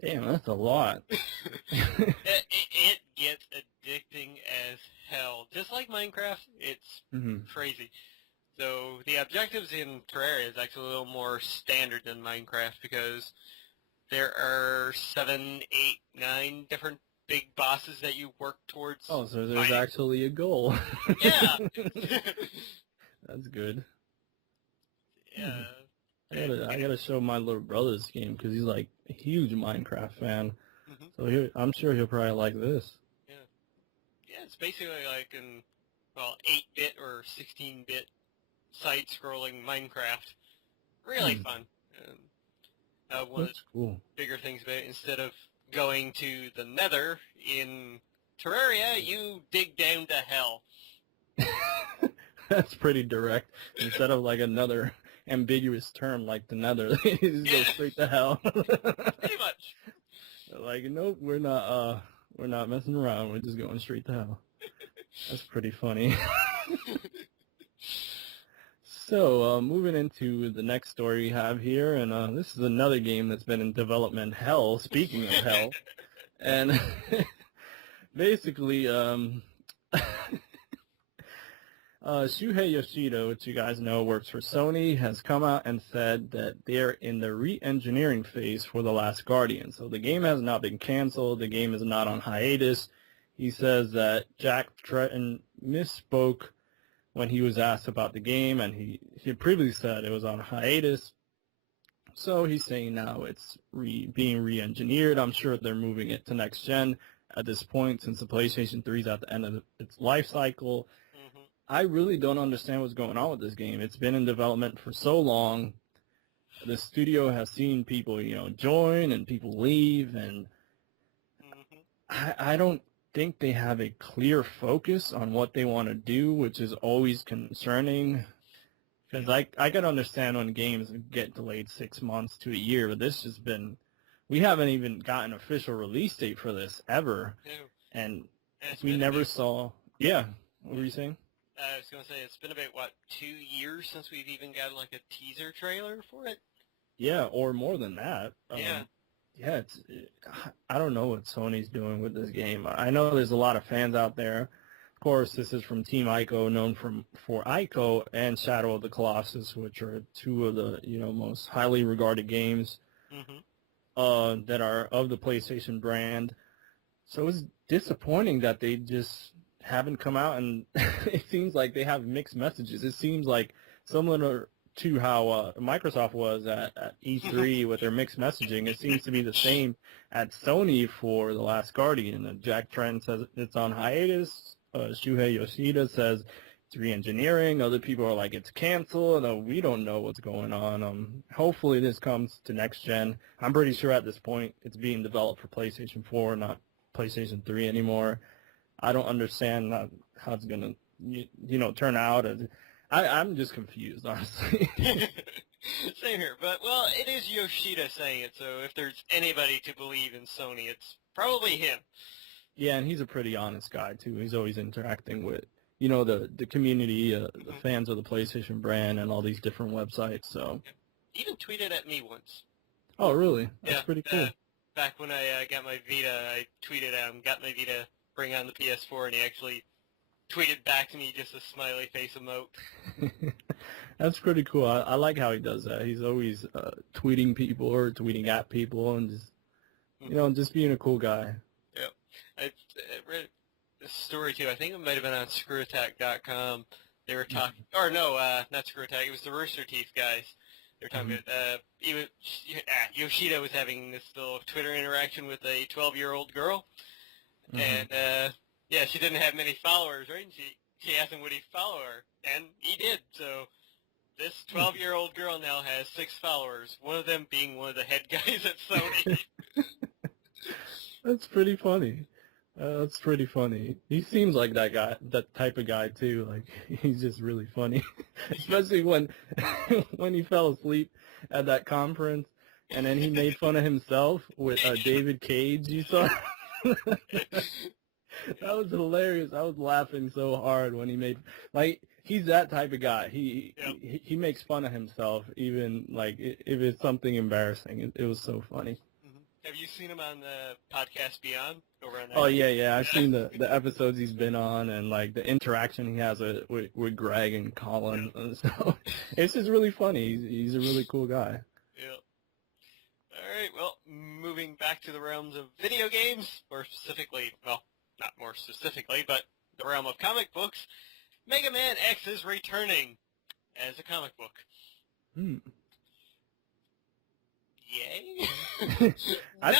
Damn, that's a lot. It gets addicting as hell. Just like Minecraft, it's crazy. So the objectives in Terraria is actually a little more standard than Minecraft because there are 7, 8, 9 different big bosses that you work towards. Oh, so there's fighting. actually a goal. Yeah. That's good. Yeah. I gotta show my little brother this game because he's like a huge Minecraft fan. Mm-hmm. So I'm sure he'll probably like this. Yeah, it's basically like 8-bit or 16-bit side-scrolling Minecraft. Really fun. One of the Cool. bigger things about it, instead of going to the Nether in Terraria, you dig down to hell. That's pretty direct. Instead of like another ambiguous term like the Nether, they just go straight to hell. Pretty much. Like, nope, we're not messing around. We're just going straight to hell. That's pretty funny. So, moving into the next story we have here, and this is another game that's been in development hell, speaking of hell. And basically, Shuhei Yoshida, which you guys know works for Sony, has come out and said that they're in the re-engineering phase for The Last Guardian. So the game has not been canceled. The game is not on hiatus. He says that Jack Tretton misspoke when he was asked about the game, and he had previously said it was on hiatus. So he's saying now it's being re-engineered. I'm sure they're moving it to next gen at this point, since the PlayStation 3 is at the end of its life cycle. I really don't understand what's going on with this game. It's been in development for so long. The studio has seen people, join and people leave, and I don't think they have a clear focus on what they want to do, which is always concerning. Because I can understand when games get delayed 6 months to a year, but this has been, we haven't even gotten an official release date for this ever. No. And we never saw, what were you saying? I was going to say, it's been about, 2 years since we've even got like a teaser trailer for it? Yeah, or more than that. Yeah, I don't know what Sony's doing with this game. I know there's a lot of fans out there. Of course, this is from Team Ico, known for Ico and Shadow of the Colossus, which are two of the most highly regarded games that are of the PlayStation brand. So it's disappointing that they just haven't come out, and it seems like they have mixed messages. It seems like similar to how Microsoft was at E3 with their mixed messaging. It seems to be the same at Sony for The Last Guardian. Jack Tretton says it's on hiatus. Shuhei Yoshida says it's re-engineering. Other people are like it's canceled. We don't know what's going on. Hopefully this comes to next gen. I'm pretty sure at this point it's being developed for PlayStation 4, not PlayStation 3 anymore. I don't understand how it's going to, turn out. I'm just confused, honestly. Same here, but, it is Yoshida saying it, so if there's anybody to believe in Sony, it's probably him. Yeah, and he's a pretty honest guy, too. He's always interacting with, the community, the fans of the PlayStation brand and all these different websites, so. He even tweeted at me once. Oh, really? That's pretty cool. Back when I got my Vita, I tweeted got my Vita, bring on the PS4, and he actually tweeted back to me just a smiley face emote. That's pretty cool. I like how he does that. He's always tweeting people or tweeting at people and just, just being a cool guy. Yep. I read this story, too. I think it might have been on ScrewAttack.com. They were talking, or no, not ScrewAttack. It was the Rooster Teeth guys. They were talking about, Yoshida was having this little Twitter interaction with a 12-year-old girl. And, she didn't have many followers, right? And she asked him would he follow her, and he did. So this 12-year-old girl now has 6 followers, one of them being one of the head guys at Sony. That's pretty funny. That's pretty funny. He seems like that guy, that type of guy, too. Like, he's just really funny. Especially when he fell asleep at that conference. and then he made fun of himself with David Cage. You saw? That was hilarious. I was laughing so hard when he made, like, he's that type of guy. He makes fun of himself, even like if it's something embarrassing. It was so funny. Mm-hmm. Have you seen him on the podcast Beyond over on that? Oh yeah. I've seen the episodes he's been on, and like the interaction he has with Greg and Colin. And so it's just really funny. He's a really cool guy. Yeah. All right. Well, moving back to the realms of video games, more specifically, well, not more specifically, but the realm of comic books, Mega Man X is returning as a comic book. Yay! I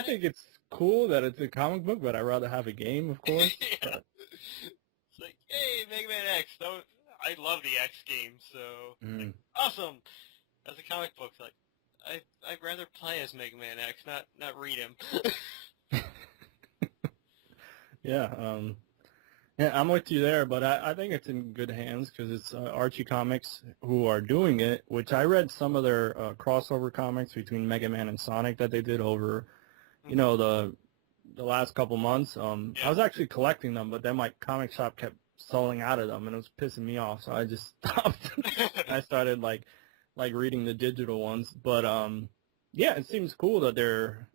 think it's cool that it's a comic book, but I'd rather have a game, of course. Yeah. It's like, hey, Mega Man X. I love the X games, so like, awesome. As a comic book, like I'd rather play as Mega Man X, not read him. Yeah, I'm with you there, but I think it's in good hands because it's Archie Comics who are doing it, which I read some of their crossover comics between Mega Man and Sonic that they did over, the last couple months. I was actually collecting them, but then my comic shop kept selling out of them, and it was pissing me off, so I just stopped. I started like reading the digital ones, but yeah, it seems cool that they're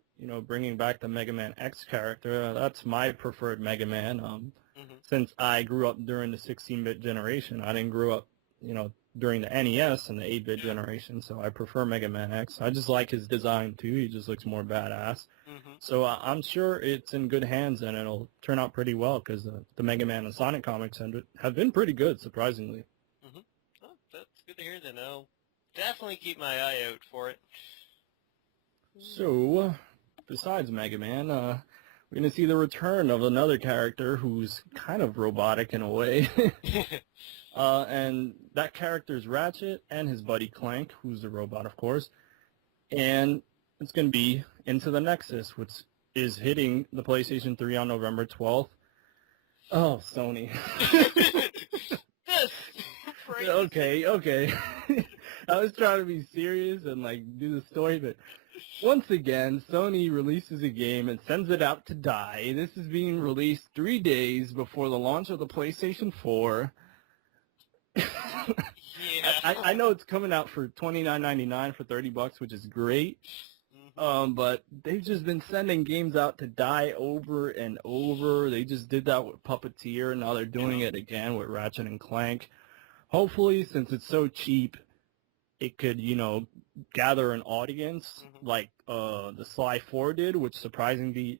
bringing back the Mega Man X character. That's my preferred Mega Man. Since I grew up during the 16-bit generation, I didn't grow up, during the NES and the 8-bit generation, so I prefer Mega Man X. I just like his design, too. He just looks more badass. So I'm sure it's in good hands, and it'll turn out pretty well, because the Mega Man and Sonic comics have been pretty good, surprisingly. Oh, that's good to hear, then. I'll definitely keep my eye out for it. So, besides Mega Man, we're going to see the return of another character who's kind of robotic in a way. And that character is Ratchet and his buddy Clank, who's a robot, of course. And it's going to be Into the Nexus, which is hitting the PlayStation 3 on November 12th. Oh, Sony. Okay. I was trying to be serious and do the story, but once again, Sony releases a game and sends it out to die. This is being released 3 days before the launch of the PlayStation 4. Yeah. I know it's coming out for $29.99 for $30, which is great. But they've just been sending games out to die over and over. They just did that with Puppeteer, and now they're doing it again with Ratchet and Clank. Hopefully, since it's so cheap, it could, gather an audience like the Sly 4 did, which surprisingly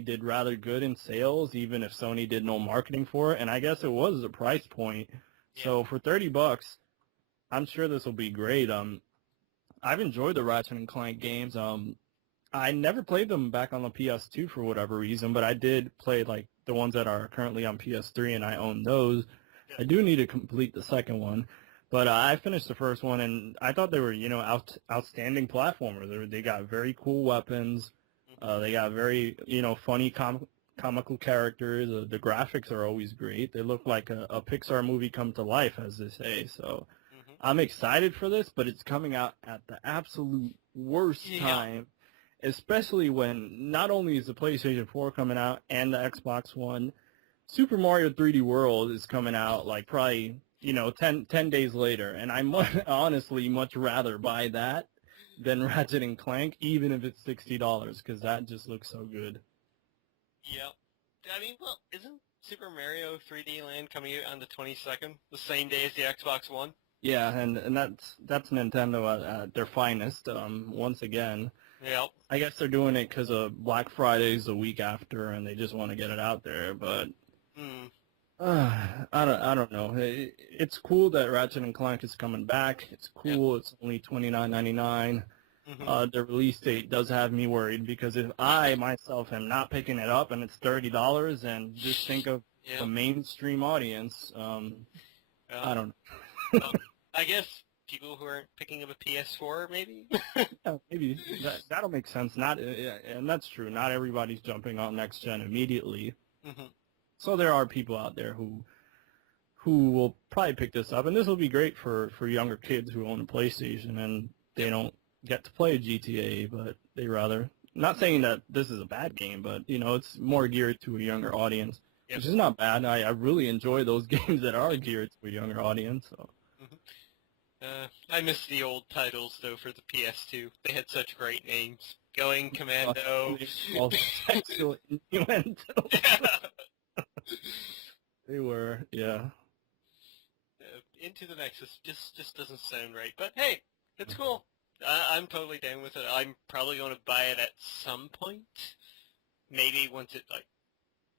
did rather good in sales, even if Sony did no marketing for it. And I guess it was a price point. Yeah. So for $30, I'm sure this will be great. I've enjoyed the Ratchet and Clank games. I never played them back on the PS2 for whatever reason, but I did play the ones that are currently on PS3, and I own those. Yeah. I do need to complete the second one. But I finished the first one, and I thought they were, outstanding platformers. They got very cool weapons. They got very, funny comical characters. The graphics are always great. They look like a Pixar movie come to life, as they say. So I'm excited for this, but it's coming out at the absolute worst time, especially when not only is the PlayStation 4 coming out and the Xbox One, Super Mario 3D World is coming out probably 10 days later, and I honestly much rather buy that than Ratchet and Clank, even if it's $60, because that just looks so good. Yep. I mean, well, isn't Super Mario 3D Land coming out on the 22nd, the same day as the Xbox One? Yeah, and that's Nintendo at their finest, once again. Yep. I guess they're doing it because of Black Friday's the week after, and they just want to get it out there, but... I don't know. It's cool that Ratchet and Clank is coming back. It's cool. It's only $29.99. The release date does have me worried, because if I myself am not picking it up and it's $30, and just think of the mainstream audience, I don't know. Well, I guess people who aren't picking up a PS4, maybe. Yeah, maybe that'll make sense. And that's true. Not everybody's jumping on next gen immediately. So there are people out there who will probably pick this up, and this will be great for younger kids who own a PlayStation and they don't get to play GTA, but they rather, not saying that this is a bad game, but, it's more geared to a younger audience, Yep. which is not bad. I really enjoy those games that are geared to a younger audience. So. I miss the old titles, though, for the PS2. They had such great names. Going Commando. All sexual innuendo. They were, yeah. Into the Nexus just doesn't sound right. But hey, it's cool. I'm totally down with it. I'm probably going to buy it at some point. Maybe once it,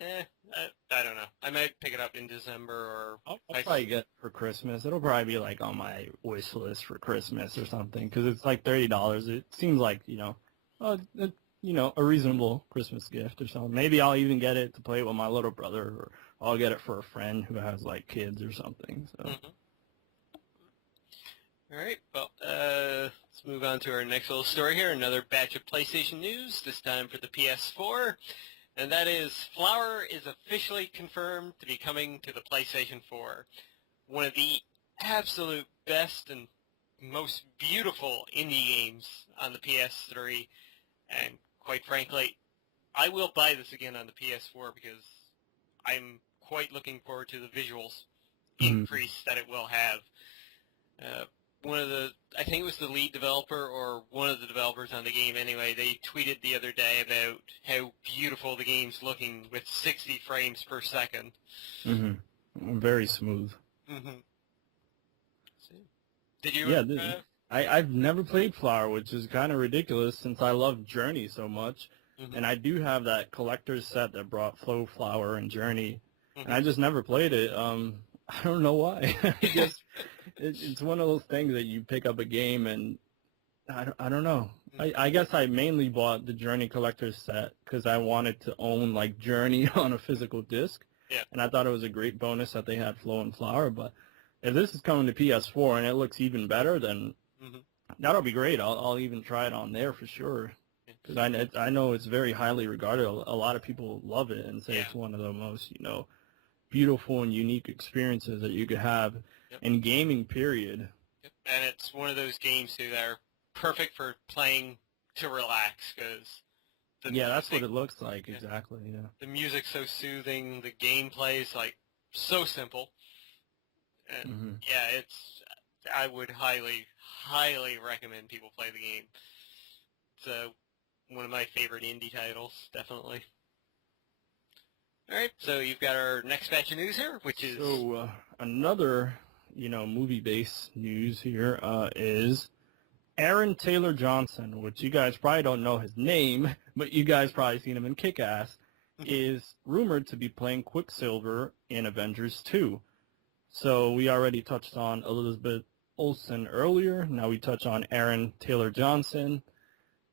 I don't know. I might pick it up in December or... I'll probably get it for Christmas. It'll probably be like on my wish list for Christmas or something, because it's like $30. It seems like, a reasonable Christmas gift or something. Maybe I'll even get it to play with my little brother, or I'll get it for a friend who has like kids or something. So. All right, well, let's move on to our next little story here. Another batch of PlayStation news, this time for the PS4. And that is, Flower is officially confirmed to be coming to the PlayStation 4. One of the absolute best and most beautiful indie games on the PS3. And quite frankly, I will buy this again on the PS4 because I'm quite looking forward to the visuals increase that it will have. I think it was the lead developer or one of the developers on the game anyway, they tweeted the other day about how beautiful the game's looking with 60 frames per second. Very smooth. Did you? Yeah, I've never played Flower, which is kind of ridiculous since I love Journey so much. And I do have that collector's set that brought Flower and Journey, and I just never played it. I don't know why. I guess it's one of those things that you pick up a game and I don't know. I guess I mainly bought the Journey collector's set because I wanted to own like Journey on a physical disc. Yeah. And I thought it was a great bonus that they had Flow and Flower. But if this is coming to PS4 and it looks even better, then that'll be great. I'll even try it on there for sure. Because I know it's very highly regarded. A lot of people love it and say it's one of the most, beautiful and unique experiences that you could have in gaming, period. And it's one of those games, too, that are perfect for playing to relax, because... that's what it looks like, exactly, yeah. The music's so soothing, the gameplay is, so simple. And, I would highly, highly recommend people play the game. It's one of my favorite indie titles, definitely. All right, so you've got our next batch of news here, which is... So, another, movie-based news here is Aaron Taylor Johnson, which you guys probably don't know his name, but you guys probably seen him in Kick-Ass, is rumored to be playing Quicksilver in Avengers 2. So, we already touched on Elizabeth Olsen earlier. Now we touch on Aaron Taylor Johnson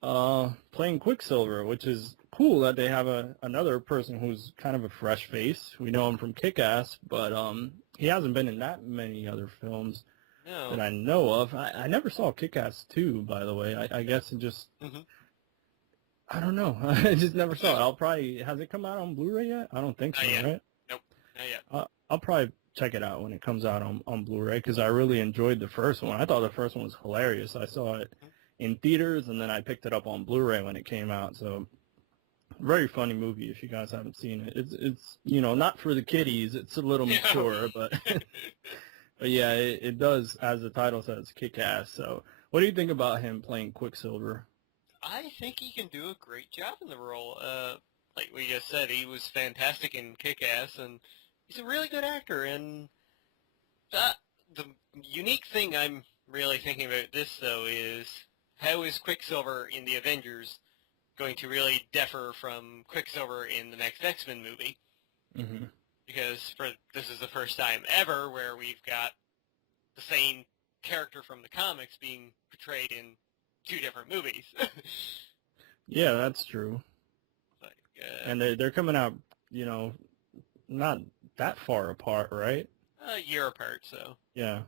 playing Quicksilver, which is cool that they have another person who's kind of a fresh face. We know him from Kick-Ass, but he hasn't been in that many other films that I know of. I never saw Kick-Ass 2, by the way. I guess it just... I don't know. I just never saw it. I'll probably... Has it come out on Blu-ray yet? I don't think so, right? Nope, not yet. I'll probably check it out when it comes out on Blu-ray, because I really enjoyed the first one. I thought the first one was hilarious. I saw it in theaters, and then I picked it up on Blu-ray when it came out, so... Very funny movie if you guys haven't seen it. It's not for the kiddies. It's a little mature, but but yeah, it does, as the title says, kick ass. So what do you think about him playing Quicksilver? I think he can do a great job in the role. Like we just said, he was fantastic in Kick-Ass, and he's a really good actor. And the unique thing I'm really thinking about this, though, is how is Quicksilver in the Avengers going to really differ from Quicksilver in the next X-Men movie? Because this is the first time ever where we've got the same character from the comics being portrayed in two different movies. Yeah, that's true. And they're coming out, not that far apart, right? A year apart, so. Yeah.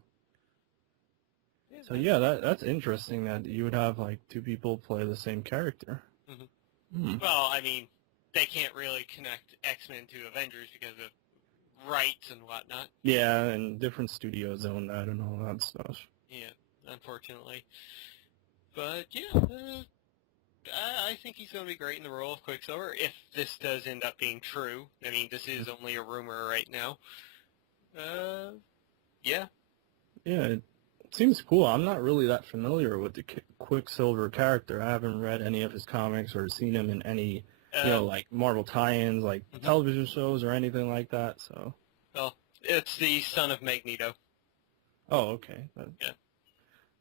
So yeah, that's interesting that you would have like two people play the same character. Well, I mean, they can't really connect X-Men to Avengers because of rights and whatnot. Yeah, and different studios own that and all that stuff. Yeah, unfortunately. But yeah, I think he's going to be great in the role of Quicksilver, if this does end up being true. I mean, this is only a rumor right now. Yeah. Yeah, it seems cool. I'm not really that familiar with the Quicksilver character. I haven't read any of his comics or seen him in any, like Marvel tie-ins, like television shows or anything like that. So. Well, it's the son of Magneto. Oh, okay. That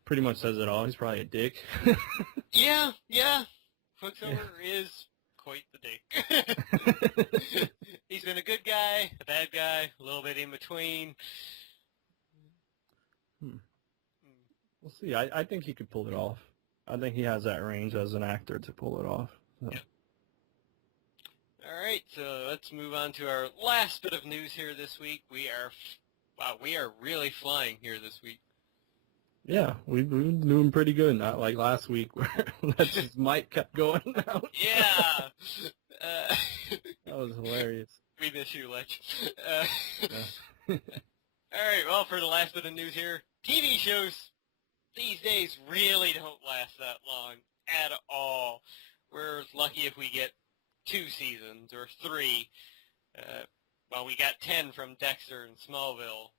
pretty much says it all. He's probably a dick. Yeah. Quicksilver is quite the dick. He's been a good guy, a bad guy, a little bit in between. We'll see. I think he could pull it off. I think he has that range as an actor to pull it off. So. Yeah. All right, so let's move on to our last bit of news here this week. We are really flying here this week. Yeah, we've been doing pretty good. Not like last week where that mic kept going out. Yeah. That was hilarious. We miss you, Lech. All right, well, for the last bit of news here, TV shows these days really don't last that long at all. We're lucky if we get 2 seasons or 3. Well, we got 10 from Dexter and Smallville.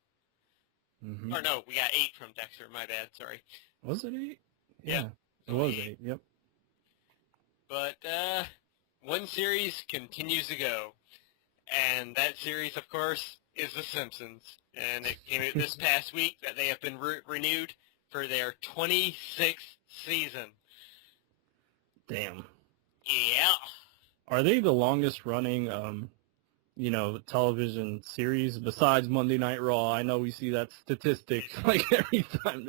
Mm-hmm. Or no, we got 8 from Dexter, my bad, sorry. Was it 8? Yeah. It was 8, yep. But one series continues to go. And that series, of course, is The Simpsons. And it came out this past week that they have been renewed for their 26th season. Damn. Yeah. Are they the longest running, television series besides Monday Night Raw? I know we see that statistic like every time.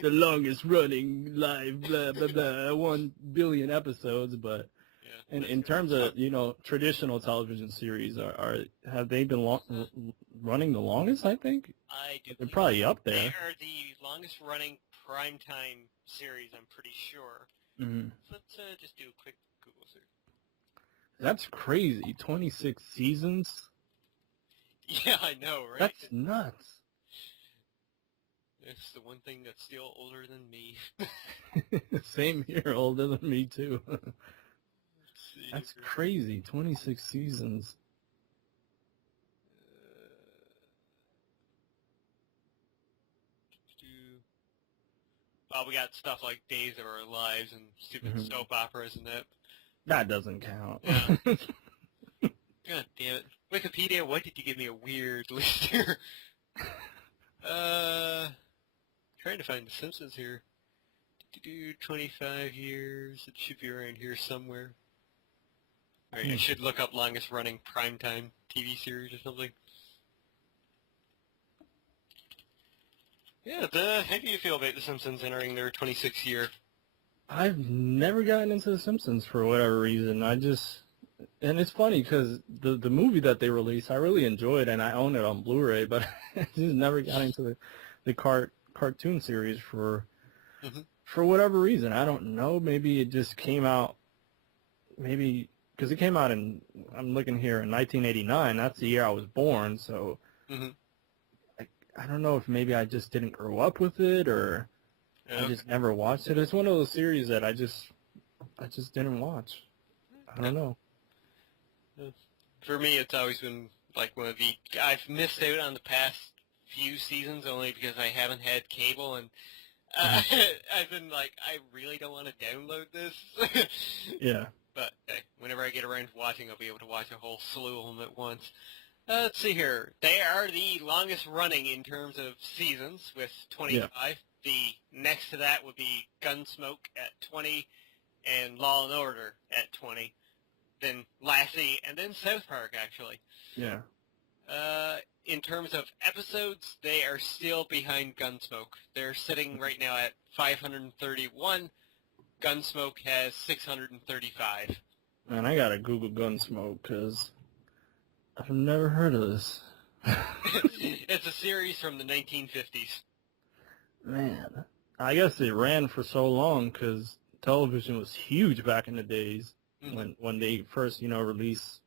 The longest running live, blah, blah, blah, 1 billion episodes, but in terms of, traditional television series, have they been running the longest, I think? I do. They're probably up there. They are the longest running primetime series, I'm pretty sure. Mm-hmm. Let's just do a quick Google search. That's crazy. 26 seasons? Yeah, I know, right? That's nuts. It's the one thing that's still older than me. Same here, older than me, too. That's see. crazy. 26 seasons. Well, we got stuff like Days of Our Lives and stupid soap operas and that. That doesn't count. Yeah. God damn it. Wikipedia, why did you give me a weird list here? Trying to find The Simpsons here. 25 years. It should be around here somewhere. Alright, I should look up longest running primetime TV series or something. Yeah, how do you feel about The Simpsons entering their 26th year? I've never gotten into The Simpsons for whatever reason. And it's funny because the movie that they released, I really enjoyed, and I own it on Blu-ray, but I just never got into the cartoon series for whatever reason. I don't know. Maybe it just came out, because it came out I'm looking here, in 1989. That's the year I was born, so I don't know if maybe I just didn't grow up with it, or I just never watched it. It's one of those series that I just didn't watch. I don't know. For me, it's always been like one of the... I've missed out on the past few seasons only because I haven't had cable, and I've been like, I really don't want to download this. Yeah. But hey, whenever I get around to watching, I'll be able to watch a whole slew of them at once. Let's see here. They are the longest running in terms of seasons with 25. Yeah. The next to that would be Gunsmoke at 20 and Law and Order at 20. Then Lassie, and then South Park, actually. Yeah. In terms of episodes, they are still behind Gunsmoke. They're sitting right now at 531. Gunsmoke has 635. Man, I gotta Google Gunsmoke, because I've never heard of this. It's a series from the 1950s. Man, I guess it ran for so long because television was huge back in the days when they first, released,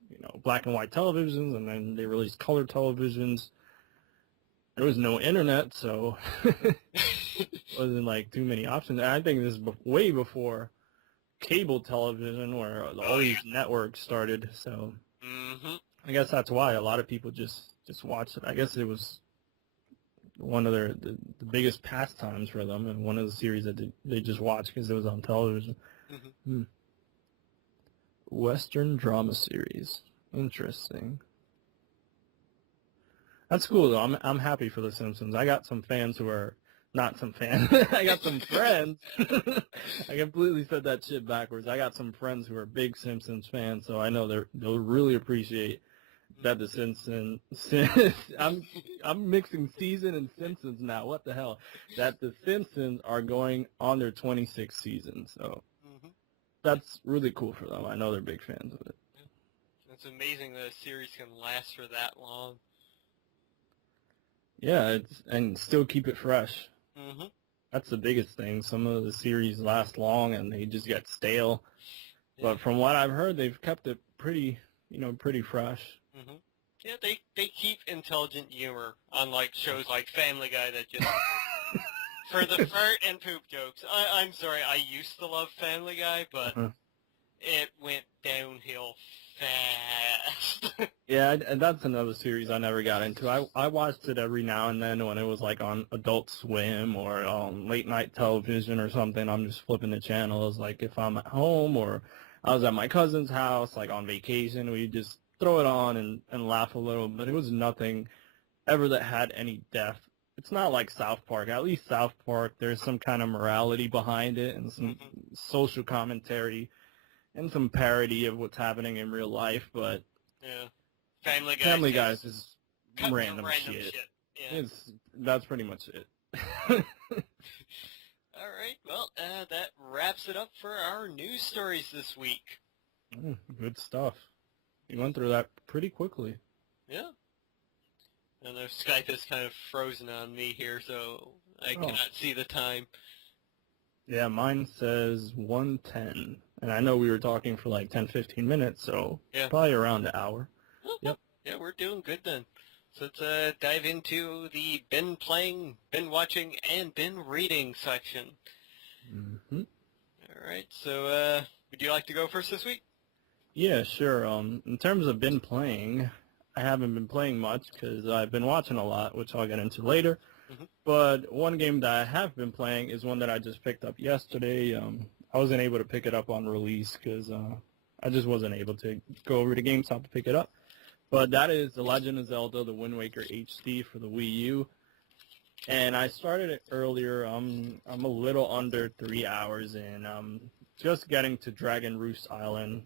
black and white televisions, and then they released color televisions. There was no internet, so wasn't like too many options. And I think this is way before cable television, where all these networks started. So I guess that's why a lot of people just watched it. I guess it was one of the biggest pastimes for them, and one of the series that they just watched because it was on television. Western drama series. Interesting. That's cool though. I'm happy for the Simpsons. I got some fans who are not some fans. I got some friends. I completely said that shit backwards. I got some friends who are big Simpsons fans, so I know they'll really appreciate that the Simpsons. I'm mixing season and Simpsons now. What the hell? That the Simpsons are going on their 26th season, so that's really cool for them. I know they're big fans of it. It's amazing that a series can last for that long. Yeah, and still keep it fresh. That's the biggest thing. Some of the series last long and they just get stale. But from what I've heard, they've kept it pretty fresh. Yeah, they keep intelligent humor, unlike shows like Family Guy that just for the fart and poop jokes. I'm sorry, I used to love Family Guy, but it went downhill fast. Yeah, and that's another series I never got into. I watched it every now and then when it was like on Adult Swim or late night television or something. I'm just flipping the channels. Like if I'm at home or I was at my cousin's house, like on vacation, we just throw it on and laugh a little. But it was nothing ever that had any depth. It's not like South Park. At least South Park, there's some kind of morality behind it and some social commentary and some parody of what's happening in real life. But yeah, Family Guy is just random shit. Yeah. That's pretty much it. All right, well, that wraps it up for our news stories this week. Good stuff. You went through that pretty quickly. Yeah. And their Skype is kind of frozen on me here, so I cannot see the time. Yeah, mine says 1:10. And I know we were talking for like 10, 15 minutes, so probably around an hour. Yep. Yeah, we're doing good then. So let's dive into the been playing, been watching, and been reading section. All right, so would you like to go first this week? Yeah, sure. In terms of been playing, I haven't been playing much because I've been watching a lot, which I'll get into later. But one game that I have been playing is one that I just picked up yesterday. I wasn't able to pick it up on release because I just wasn't able to go over to GameStop to pick it up. But that is The Legend of Zelda: The Wind Waker HD for the Wii U. And I started it earlier. I'm a little under 3 hours in. I'm just getting to Dragon Roost Island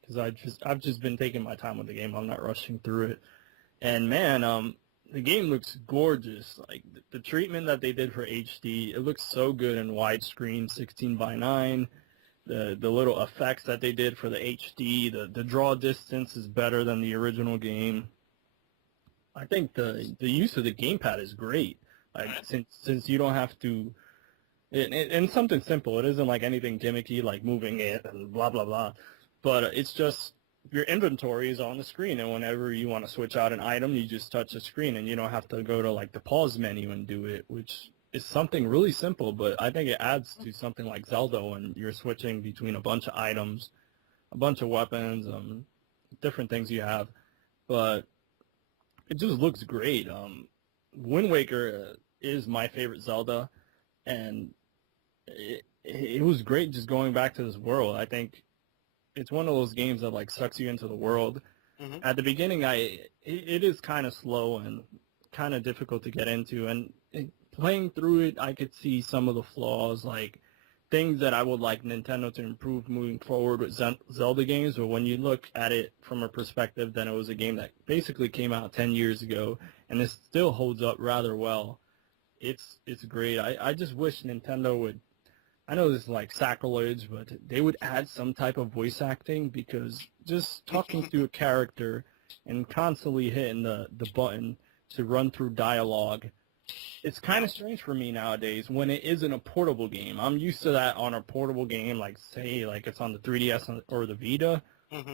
because I've just been taking my time with the game. I'm not rushing through it. And man, the game looks gorgeous. Like the treatment that they did for HD, it looks so good in widescreen, 16:9. The little effects that they did for the HD, the draw distance is better than the original game. I think the use of the gamepad is great. Like since you don't have to, and something simple. It isn't like anything gimmicky like moving it and blah blah blah. But it's just your inventory is on the screen, and whenever you want to switch out an item, you just touch the screen, and you don't have to go to like the pause menu and do it, which is something really simple, but I think it adds to something like Zelda when you're switching between a bunch of items, a bunch of weapons, different things you have. But it just looks great. Wind Waker is my favorite Zelda, and it was great just going back to this world. I think it's one of those games that like sucks you into the world. At the beginning, it is kind of slow and kind of difficult to get into, and playing through it, I could see some of the flaws, like things that I would like Nintendo to improve moving forward with Zelda games. But when you look at it from a perspective, then it was a game that basically came out 10 years ago, and it still holds up rather well. It's great. I just wish Nintendo would, I know this is like sacrilege, but they would add some type of voice acting, because just talking to a character and constantly hitting the button to run through dialogue, it's kind of strange for me nowadays when it isn't a portable game. I'm used to that on a portable game, like say like it's on the 3DS or the Vita.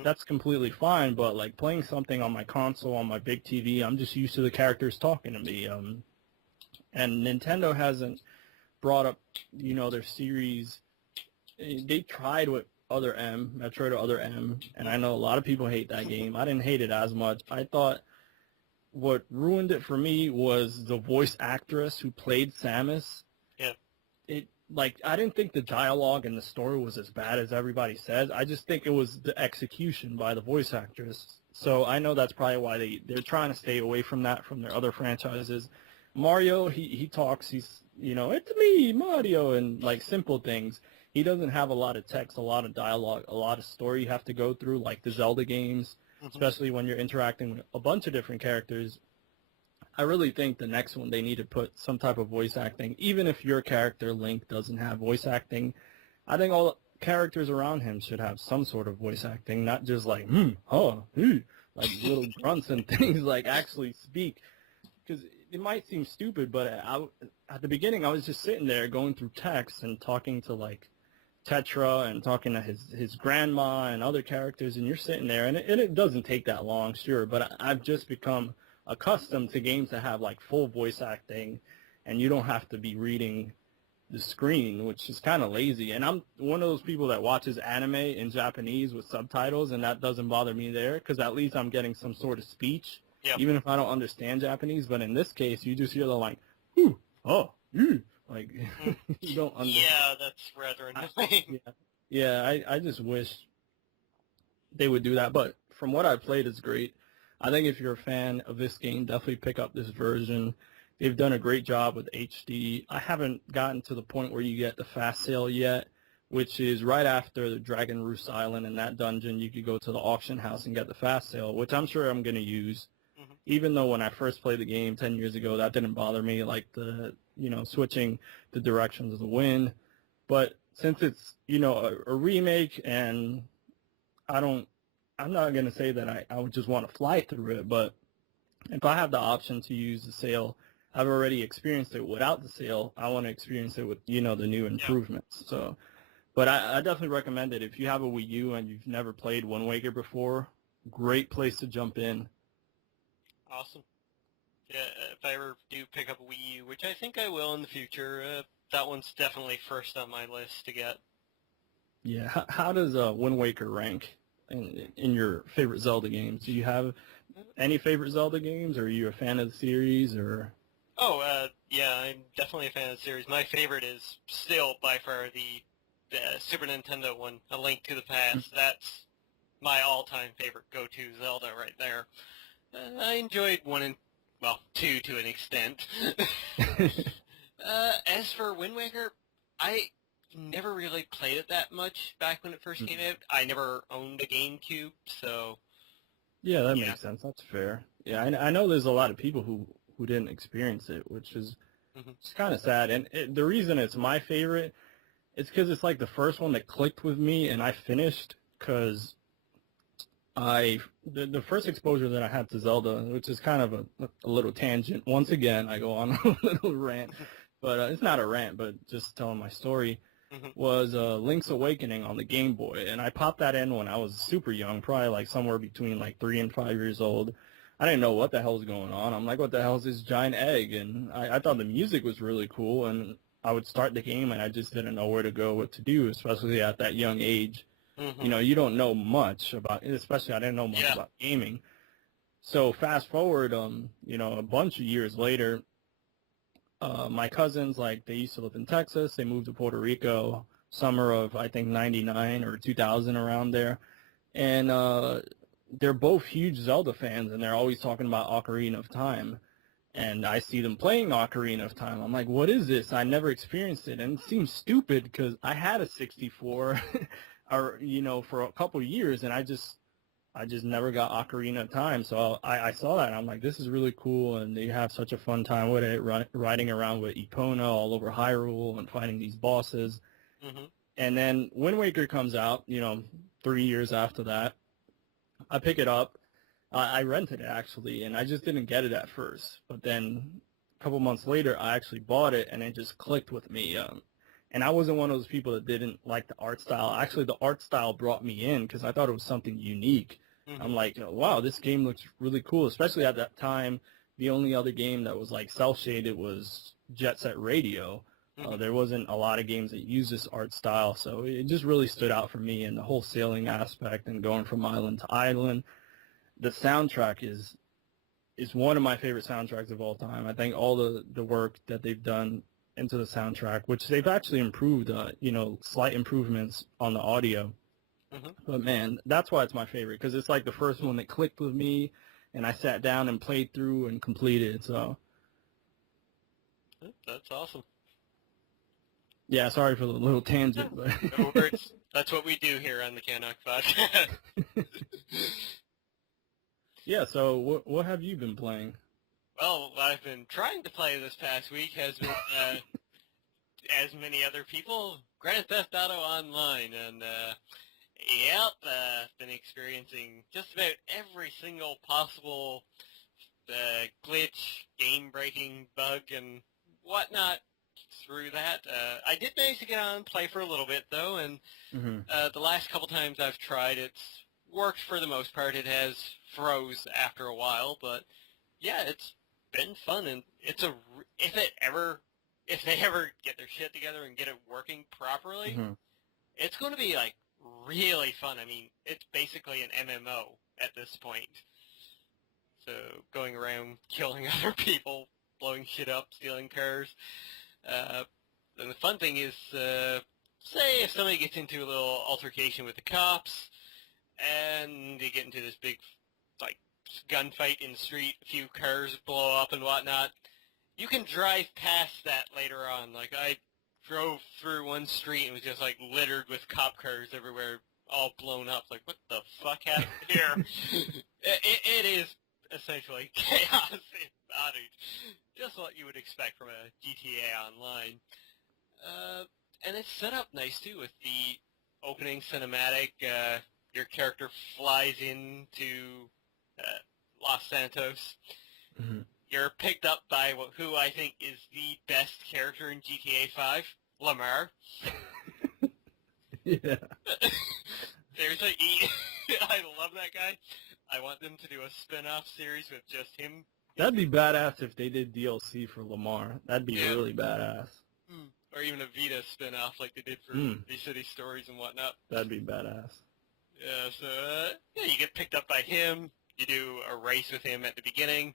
That's completely fine, but like playing something on my console, on my big TV, I'm just used to the characters talking to me. And Nintendo hasn't brought up, their series. They tried with Other M, Metroid or Other M, and I know a lot of people hate that game. I didn't hate it as much. I thought what ruined it for me was the voice actress who played Samus. Yeah. I didn't think the dialogue and the story was as bad as everybody says. I just think it was the execution by the voice actress. So I know that's probably why they're trying to stay away from that from their other franchises. Mario, he talks, he's, it's me, Mario, and like simple things. He doesn't have a lot of text, a lot of dialogue, a lot of story you have to go through, like the Zelda games, especially when you're interacting with a bunch of different characters. I really think the next one they need to put some type of voice acting. Even if your character, Link, doesn't have voice acting, I think all characters around him should have some sort of voice acting, not just like, like little grunts and things, like actually speak. Because it might seem stupid, but at the beginning I was just sitting there going through text and talking to like Tetra and talking to his grandma and other characters, and you're sitting there, and it doesn't take that long, sure, but I've just become accustomed to games that have like full voice acting, and you don't have to be reading the screen, which is kind of lazy. And I'm one of those people that watches anime in Japanese with subtitles, and that doesn't bother me there, because at least I'm getting some sort of speech, even if I don't understand Japanese. But in this case, you just hear the like, ooh, oh, like you don't understand. Yeah, that's rather annoying. I just wish they would do that. But from what I've played, it's great. I think if you're a fan of this game, definitely pick up this version. They've done a great job with HD. I haven't gotten to the point where you get the fast sale yet, which is right after the Dragon Roost Island. In that dungeon, you could go to the auction house and get the fast sale, which I'm sure I'm going to use. Even though when I first played the game 10 years ago, that didn't bother me, like the, switching the directions of the wind. But since it's, a remake, and I'm not going to say that I would just want to fly through it, but if I have the option to use the sale, I've already experienced it without the sale. I want to experience it with, the new improvements. So, but I definitely recommend it. If you have a Wii U and you've never played Wind Waker before, great place to jump in. Awesome. Yeah, if I ever do pick up a Wii U, which I think I will in the future, that one's definitely first on my list to get. Yeah, how does Wind Waker rank in your favorite Zelda games? Do you have any favorite Zelda games, or are you a fan of the series, or? Oh, yeah, I'm definitely a fan of the series. My favorite is still by far the Super Nintendo one, A Link to the Past. That's my all-time favorite go-to Zelda right there. I enjoyed 1 and, 2 to an extent. As for Wind Waker, I never really played it that much back when it first came out. I never owned a GameCube, so... Yeah, that makes sense. That's fair. Yeah, I know there's a lot of people who didn't experience it, which is it's kind of sad. And the reason it's my favorite is because it's like the first one that clicked with me, and I finished because the first exposure that I had to Zelda, which is kind of a little tangent. Once again, I go on a little rant, but it's not a rant, but just telling my story, was Link's Awakening on the Game Boy. And I popped that in when I was super young, probably like somewhere between like 3 and 5 years old. I didn't know what the hell was going on. I'm like, what the hell is this giant egg? And I thought the music was really cool, and I would start the game, and I just didn't know where to go, what to do, especially at that young age. You don't know much about it, especially I didn't know much about gaming. So fast forward, a bunch of years later, my cousins, like, they used to live in Texas. They moved to Puerto Rico, summer of, I think, 99 or 2000, around there. And they're both huge Zelda fans, and they're always talking about Ocarina of Time. And I see them playing Ocarina of Time. I'm like, what is this? I never experienced it. And it seems stupid because I had a 64 or, for a couple of years, and I just never got Ocarina of Time. So I saw that, and I'm like, this is really cool, and they have such a fun time with it, riding around with Epona all over Hyrule and fighting these bosses. And then Wind Waker comes out, 3 years after that. I pick it up. I rented it, actually, and I just didn't get it at first. But then a couple months later, I actually bought it, and it just clicked with me. And I wasn't one of those people that didn't like the art style. Actually, the art style brought me in because I thought it was something unique. I'm like, wow, this game looks really cool, especially at that time. The only other game that was like cel-shaded was Jet Set Radio. There wasn't a lot of games that use this art style, so it just really stood out for me. And the whole sailing aspect and going from island to island. The soundtrack is one of my favorite soundtracks of all time. I think all the work that they've done into the soundtrack, which they've actually improved, slight improvements on the audio. But man, that's why it's my favorite, because it's like the first one that clicked with me, and I sat down and played through and completed. So that's awesome. Yeah, sorry for the little tangent. But No worries. That's what we do here on the CanUK podcast. Yeah, so what have you been playing? Well, what I've been trying to play this past week has been, as many other people, Grand Theft Auto Online, and been experiencing just about every single possible glitch, game-breaking bug, and whatnot through that. I did manage to get on and play for a little bit, though, and the last couple times I've tried, it's worked for the most part. It has froze after a while, but yeah, it's been fun, and if they ever get their shit together and get it working properly, it's going to be like really fun. I mean, it's basically an MMO at this point. So going around killing other people, blowing shit up, stealing cars. And the fun thing is, say if somebody gets into a little altercation with the cops, and they get into this big, like, gunfight in the street, a few cars blow up and whatnot, you can drive past that later on. Like, I drove through one street and it was just, like, littered with cop cars everywhere, all blown up. Like, what the fuck happened here? It is essentially chaos embodied. Just what you would expect from a GTA Online. And it's set up nice, too, with the opening cinematic. Your character flies into Los Santos. You're picked up by who I think is the best character in GTA 5, Lamar. Yeah. Seriously, I love that guy. I want them to do a spin-off series with just him. That'd be badass if they did DLC for Lamar. That'd be really badass. Or even a Vita spin-off like they did for the City Stories and whatnot. That'd be badass. Yeah, so, you get picked up by him. You do a race with him at the beginning.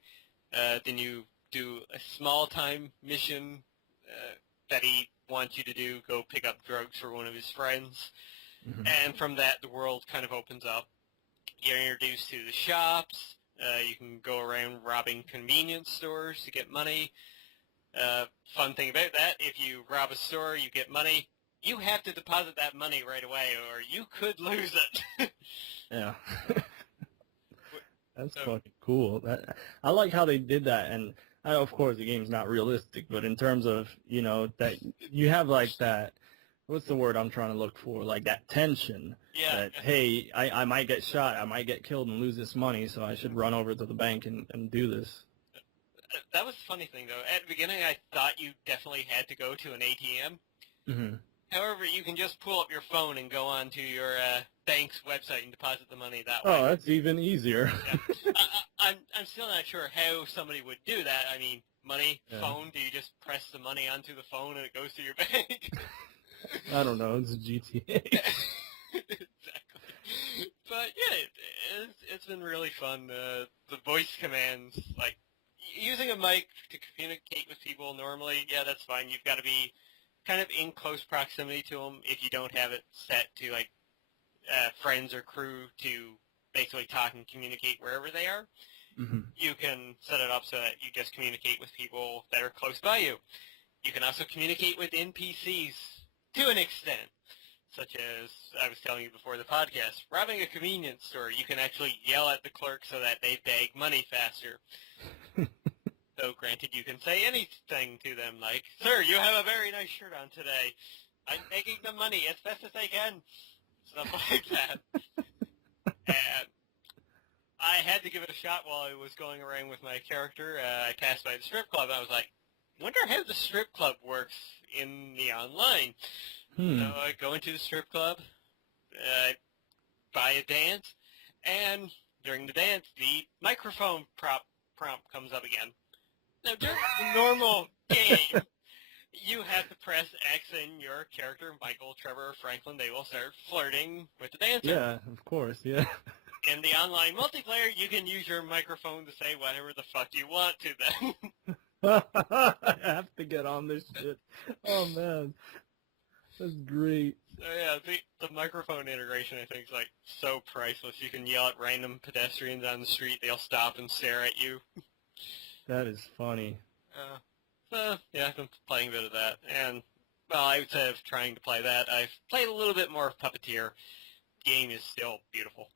Then you do a small-time mission that he wants you to do, go pick up drugs for one of his friends. And from that, the world kind of opens up. You're introduced to the shops. You can go around robbing convenience stores to get money. Fun thing about that, if you rob a store, you get money. You have to deposit that money right away, or you could lose it. Yeah. That's fucking cool. I like how they did that, and of course the game's not realistic, but in terms of, that you have like that, what's the word I'm trying to look for? Like that tension. Yeah. That, hey, I might get shot, I might get killed and lose this money, so I should run over to the bank and do this. That was the funny thing, though. At the beginning, I thought you definitely had to go to an ATM. However, you can just pull up your phone and go on to your bank's website and deposit the money that way. Oh, that's even easier. Yeah. I'm still not sure how somebody would do that. I mean, money, phone, do you just press the money onto the phone and it goes to your bank? I don't know. It's a GTA. Exactly. But, yeah, it's been really fun. The voice commands, like, using a mic to communicate with people normally, yeah, that's fine. You've got to be kind of in close proximity to them if you don't have it set to, like, friends or crew to basically talk and communicate wherever they are. You can set it up so that you just communicate with people that are close by you. You can also communicate with NPCs to an extent, such as I was telling you before the podcast. Robbing a convenience store, you can actually yell at the clerk so that they beg money faster. So granted, you can say anything to them, like, "Sir, you have a very nice shirt on today. I'm begging the money as best as I can." Stuff like that. And I had to give it a shot while I was going around with my character. I passed by the strip club. I was like, wonder how the strip club works in the online. So I go into the strip club, buy a dance, and during the dance, the microphone prompt comes up again. Now, during the normal game, You have to press X and your character, Michael, Trevor, or Franklin, they will start flirting with the dancer. Yeah, of course, yeah. In the online multiplayer, you can use your microphone to say whatever the fuck you want to them. I have to get on this shit. Oh, man. That's great. So yeah, the microphone integration, I think, is like so priceless. You can yell at random pedestrians on the street, they'll stop and stare at you. That is funny. So yeah, I've been playing a bit of that, and well, outside of trying to play that, I've played a little bit more of Puppeteer. Game is still beautiful.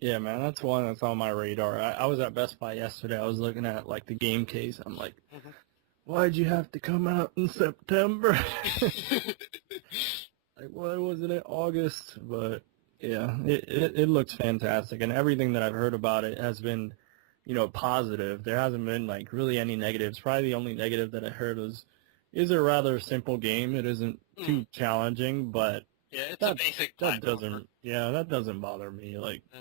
Yeah, man, that's one that's on my radar. I was at Best Buy yesterday. I was looking at, like, the game case. I'm like, why'd you have to come out in September? Like, why wasn't it August? But, yeah, it looks fantastic. And everything that I've heard about it has been, positive. There hasn't been, like, really any negatives. Probably the only negative that I heard was, is a rather simple game. It isn't too challenging, but yeah, it's a basic platformer. That doesn't bother me. Like, No.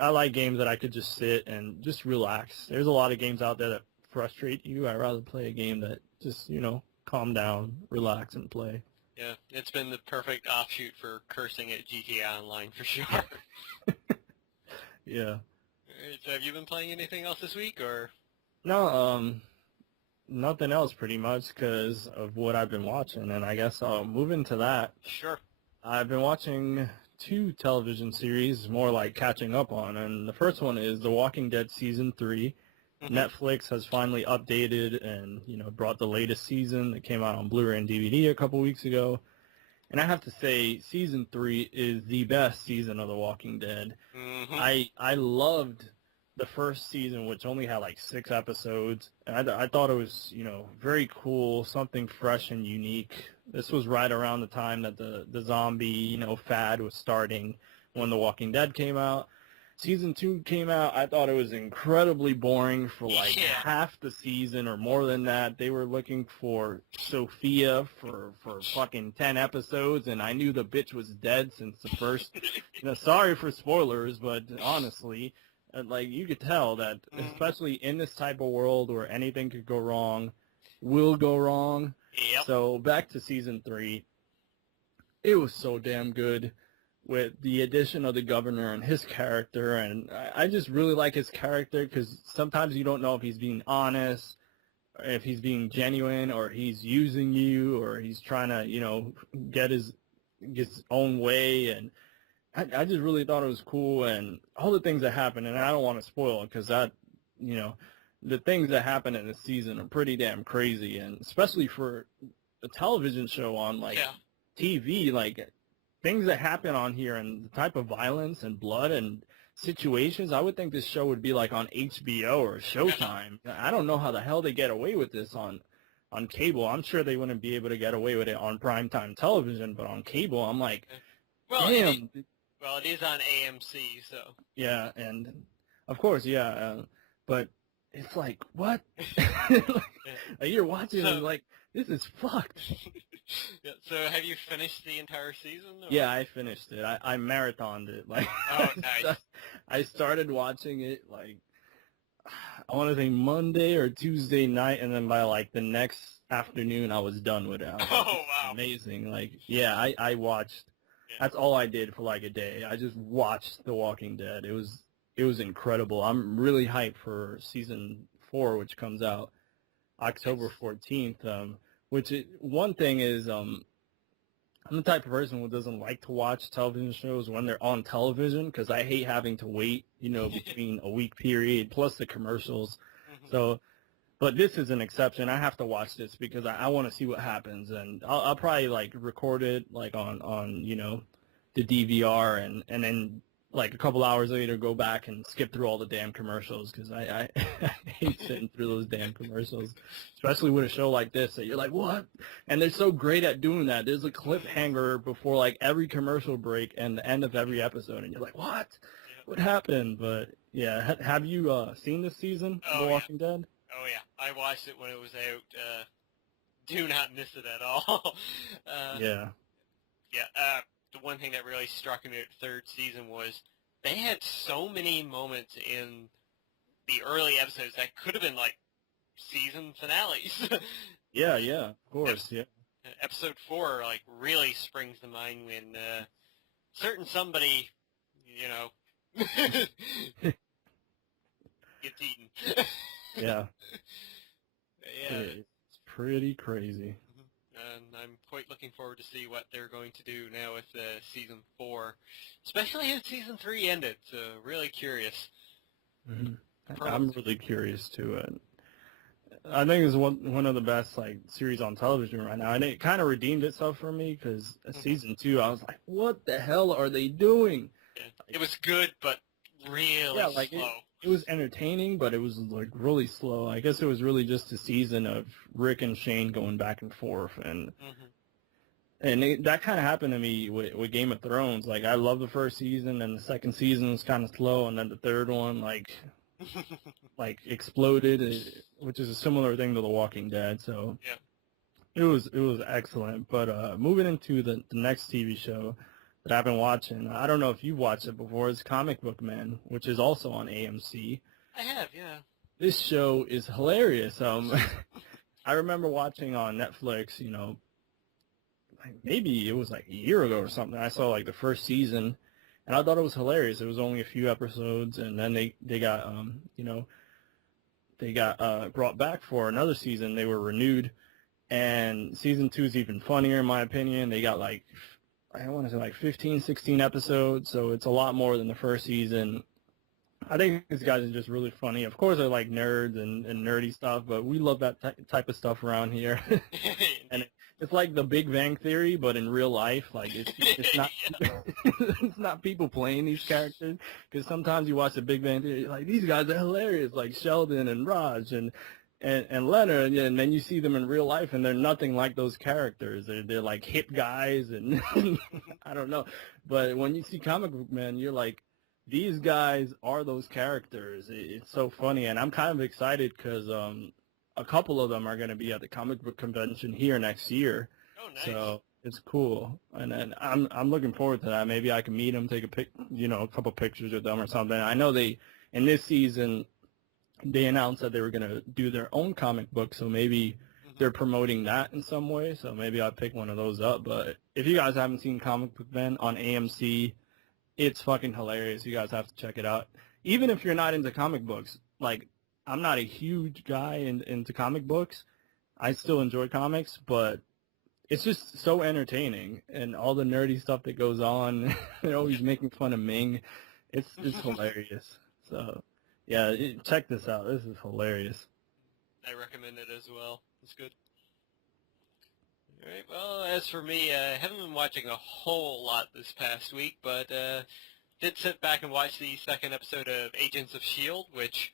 I like games that I could just sit and just relax. There's a lot of games out there that frustrate you. I'd rather play a game that just, calm down, relax, and play. Yeah, it's been the perfect offshoot for cursing at GTA Online for sure. Yeah. Alright, so have you been playing anything else this week, or? No, nothing else pretty much because of what I've been watching, and I guess I'll move into that. Sure. I've been watching 2 television series, more like catching up on, and the first one is The Walking Dead Season 3. Netflix has finally updated and, brought the latest season that came out on Blu-ray and DVD a couple weeks ago. And I have to say, Season 3 is the best season of The Walking Dead. I loved the first season, which only had like 6 episodes. And I thought it was, very cool, something fresh and unique. This was right around the time that the zombie, fad was starting when The Walking Dead came out. Season 2 came out. I thought it was incredibly boring for like half the season or more than that. They were looking for Sophia for fucking 10 episodes, and I knew the bitch was dead since the first. Sorry for spoilers, but honestly, like you could tell that, especially in this type of world where anything could go wrong, will go wrong. Yep. So back to Season 3. It was so damn good. With the addition of the governor and his character, and I just really like his character because sometimes you don't know if he's being honest, or if he's being genuine, or he's using you, or he's trying to, get his own way, and I just really thought it was cool, and all the things that happened, and I don't want to spoil it because that, the things that happen in this season are pretty damn crazy, and especially for a television show on, like, TV, like, things that happen on here and the type of violence and blood and situations, I would think this show would be like on HBO or Showtime. I don't know how the hell they get away with this on cable. I'm sure they wouldn't be able to get away with it on primetime television, but on cable, I'm like, damn. It is on AMC, so. Yeah, and of course, but it's like, what? You're watching and like, this is fucked. Yeah, so have you finished the entire season? Or? Yeah, I finished it. I marathoned it. Like, oh, nice. I started watching it like I want to say Monday or Tuesday night, and then by like the next afternoon, I was done with it. Wow! Amazing. Like, yeah, I watched. Yeah. That's all I did for like a day. I just watched The Walking Dead. It was incredible. I'm really hyped for season 4, which comes out October 14th. One thing is, I'm the type of person who doesn't like to watch television shows when they're on television because I hate having to wait, between a week period plus the commercials. So, but this is an exception. I have to watch this because I want to see what happens, and I'll probably like record it like on the DVR and then like a couple hours later go back and skip through all the damn commercials because I hate sitting through those damn commercials, especially with a show like this that you're like, what? And they're so great at doing that. There's a cliffhanger before like every commercial break and the end of every episode, and you're like, what? What happened? But yeah, have you seen this season, The Walking Dead? Oh yeah, I watched it when it was out. Do not miss it at all. Yeah. The one thing that really struck me at the third season was they had so many moments in the early episodes that could have been like season finales. Yeah, yeah, of course, yeah. Episode 4, like, really springs to mind when certain somebody, you know, gets eaten. Yeah. Yeah. It's pretty crazy. And I'm quite looking forward to see what they're going to do now with Season 4. Especially as Season 3 ended, so really curious. Hmm. I'm really curious too. I think it's one of the best like series on television right now, and it kind of redeemed itself for me because season 2, I was like, "What the hell are they doing?" Yeah. It was good, but really slow. It was entertaining, but it was like really slow. I guess it was really just a season of Rick and Shane going back and forth, and that kind of happened to me with Game of Thrones. Like I love the first season, and the second season was kind of slow, and then the third one like exploded, which is a similar thing to The Walking Dead. So yeah. it was excellent. But moving into the next TV show that I've been watching, I don't know if you've watched it before. It's Comic Book Man, which is also on AMC. I have, yeah. This show is hilarious. I remember watching on Netflix, like maybe it was like a year ago or something. I saw like the first season, and I thought it was hilarious. It was only a few episodes, and then they got they got brought back for another season. They were renewed, and season 2 is even funnier in my opinion. They got like I want to say like 15, 16 episodes, so it's a lot more than the first season. I think these guys are just really funny. Of course, they're like nerds and nerdy stuff, but we love that type of stuff around here. And it's like the Big Bang Theory, but in real life. Like it's not it's not people playing these characters. Because sometimes you watch the Big Bang Theory, like these guys are hilarious, like Sheldon and Raj and Leonard, and then you see them in real life, and they're nothing like those characters. They're like hip guys, and I don't know. But when you see Comic Book Man, you're like, these guys are those characters. It's so funny, and I'm kind of excited because a couple of them are going to be at the comic book convention here next year. Oh, nice. So it's cool, and then I'm looking forward to that. Maybe I can meet them, take a couple pictures with them or something. I know in this season they announced that they were going to do their own comic book, so maybe they're promoting that in some way. So maybe I'll pick one of those up. But if you guys haven't seen Comic Book Man on AMC, it's fucking hilarious. You guys have to check it out. Even if you're not into comic books, like I'm not a huge guy into comic books. I still enjoy comics, but it's just so entertaining and all the nerdy stuff that goes on. They're always making fun of Ming. It's hilarious. So yeah, check this out. This is hilarious. I recommend it as well. It's good. All right. Well, as for me, I haven't been watching a whole lot this past week, but did sit back and watch the second episode of Agents of S.H.I.E.L.D., which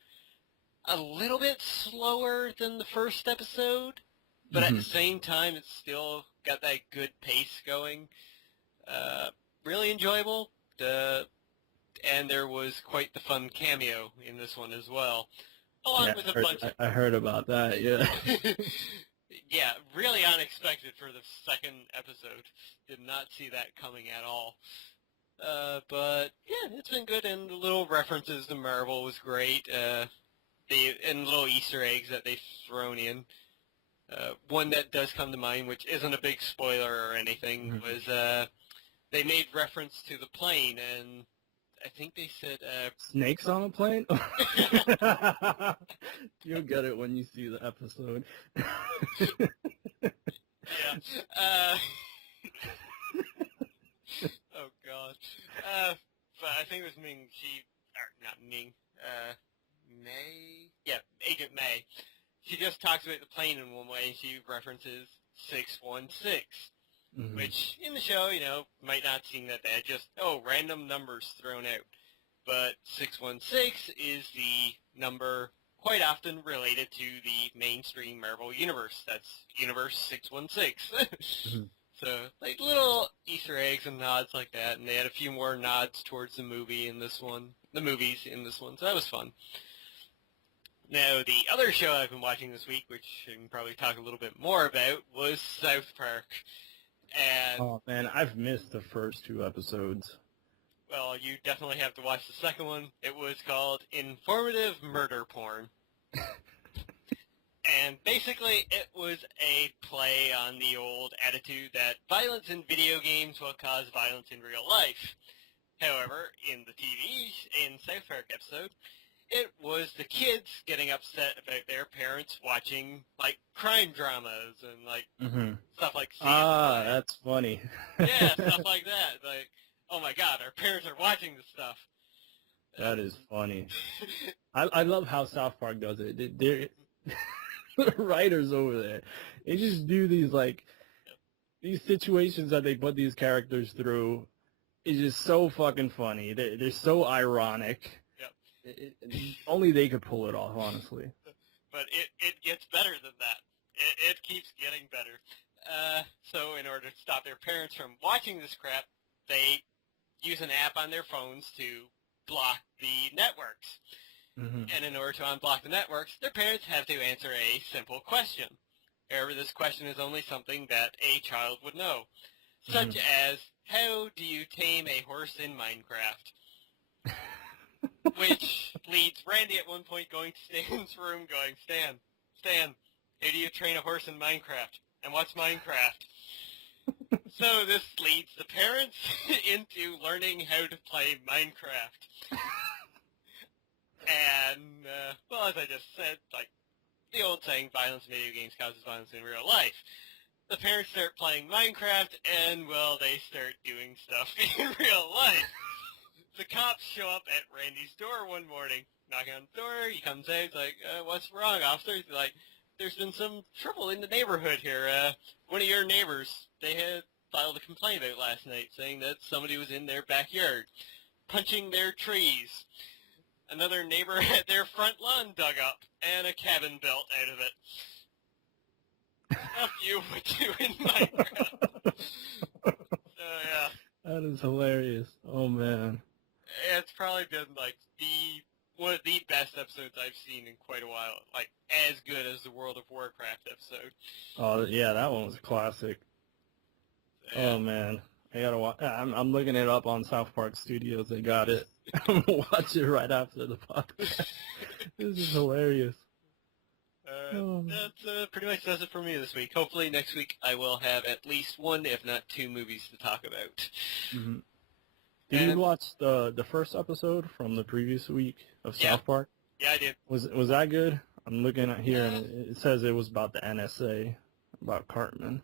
a little bit slower than the first episode, but at the same time, it's still got that good pace going. Really enjoyable. And there was quite the fun cameo in this one as well, along with a bunch of... I heard about that, yeah. Yeah, really unexpected for the second episode. Did not see that coming at all. But, yeah, it's been good, and the little references to Marvel was great. And little Easter eggs that they've thrown in. One that does come to mind, which isn't a big spoiler or anything, was they made reference to the plane, and I think they said... Snakes on a plane? You'll get it when you see the episode. Yeah. Oh, God. But I think it was Ming. Not Ming. May? Yeah, Agent May. She just talks about the plane in one way, and she references 616. Which, in the show, might not seem that bad. Just, random numbers thrown out. But 616 is the number quite often related to the mainstream Marvel universe. That's Universe 616. So, like, little Easter eggs and nods like that. And they had a few more nods towards the movies in this one. So that was fun. Now, the other show I've been watching this week, which I can probably talk a little bit more about, was South Park. And, oh man, I've missed the first 2 episodes. Well, you definitely have to watch the second one. It was called Informative Murder Porn. And basically, it was a play on the old attitude that violence in video games will cause violence in real life. However, in the in South Park episode, it was the kids getting upset about their parents watching, like, crime dramas and, like, stuff like CSI. Ah, that's funny. Yeah, stuff like that. Like, oh my god, our parents are watching this stuff. That is funny. I love how South Park does it. They're the writers over there. They just do these situations that they put these characters through. It's just so fucking funny. They're so ironic. Yep. Only they could pull it off, honestly. But it gets better than that. It keeps getting better. So in order to stop their parents from watching this crap, they use an app on their phones to block the networks. And in order to unblock the networks, their parents have to answer a simple question. However, this question is only something that a child would know, such as, how do you tame a horse in Minecraft? Which leads Randy at one point going to Stan's room going, Stan, how do you train a horse in Minecraft? And what's Minecraft? So this leads the parents into learning how to play Minecraft. And, well, as I just said, like, the old saying, violence in video games causes violence in real life. The parents start playing Minecraft, and, well, they start doing stuff in real life. The cops show up at Randy's door one morning, knocking on the door, he comes out, he's like, what's wrong, officer? He's like, there's been some trouble in the neighborhood here. One of your neighbors, they had filed a complaint about last night, saying that somebody was in their backyard, punching their trees. Another neighbor had their front lawn dug up, and a cabin built out of it. Stuff you would do in Minecraft. So, yeah. That is hilarious. Oh, man. It's probably been, like, one of the best episodes I've seen in quite a while. Like, as good as the World of Warcraft episode. Oh, yeah, that one was a classic. Yeah. Oh, man. I gotta watch. I'm looking it up on South Park Studios. They got it. I'm gonna watch it right after the podcast. This is hilarious. That pretty much does it for me this week. Hopefully next week I will have at least one, if not two, movies to talk about. Did you watch the first episode from the previous week of South Park? Yeah, I did. Was that good? I'm looking at here, and it says it was about the NSA, about Cartman.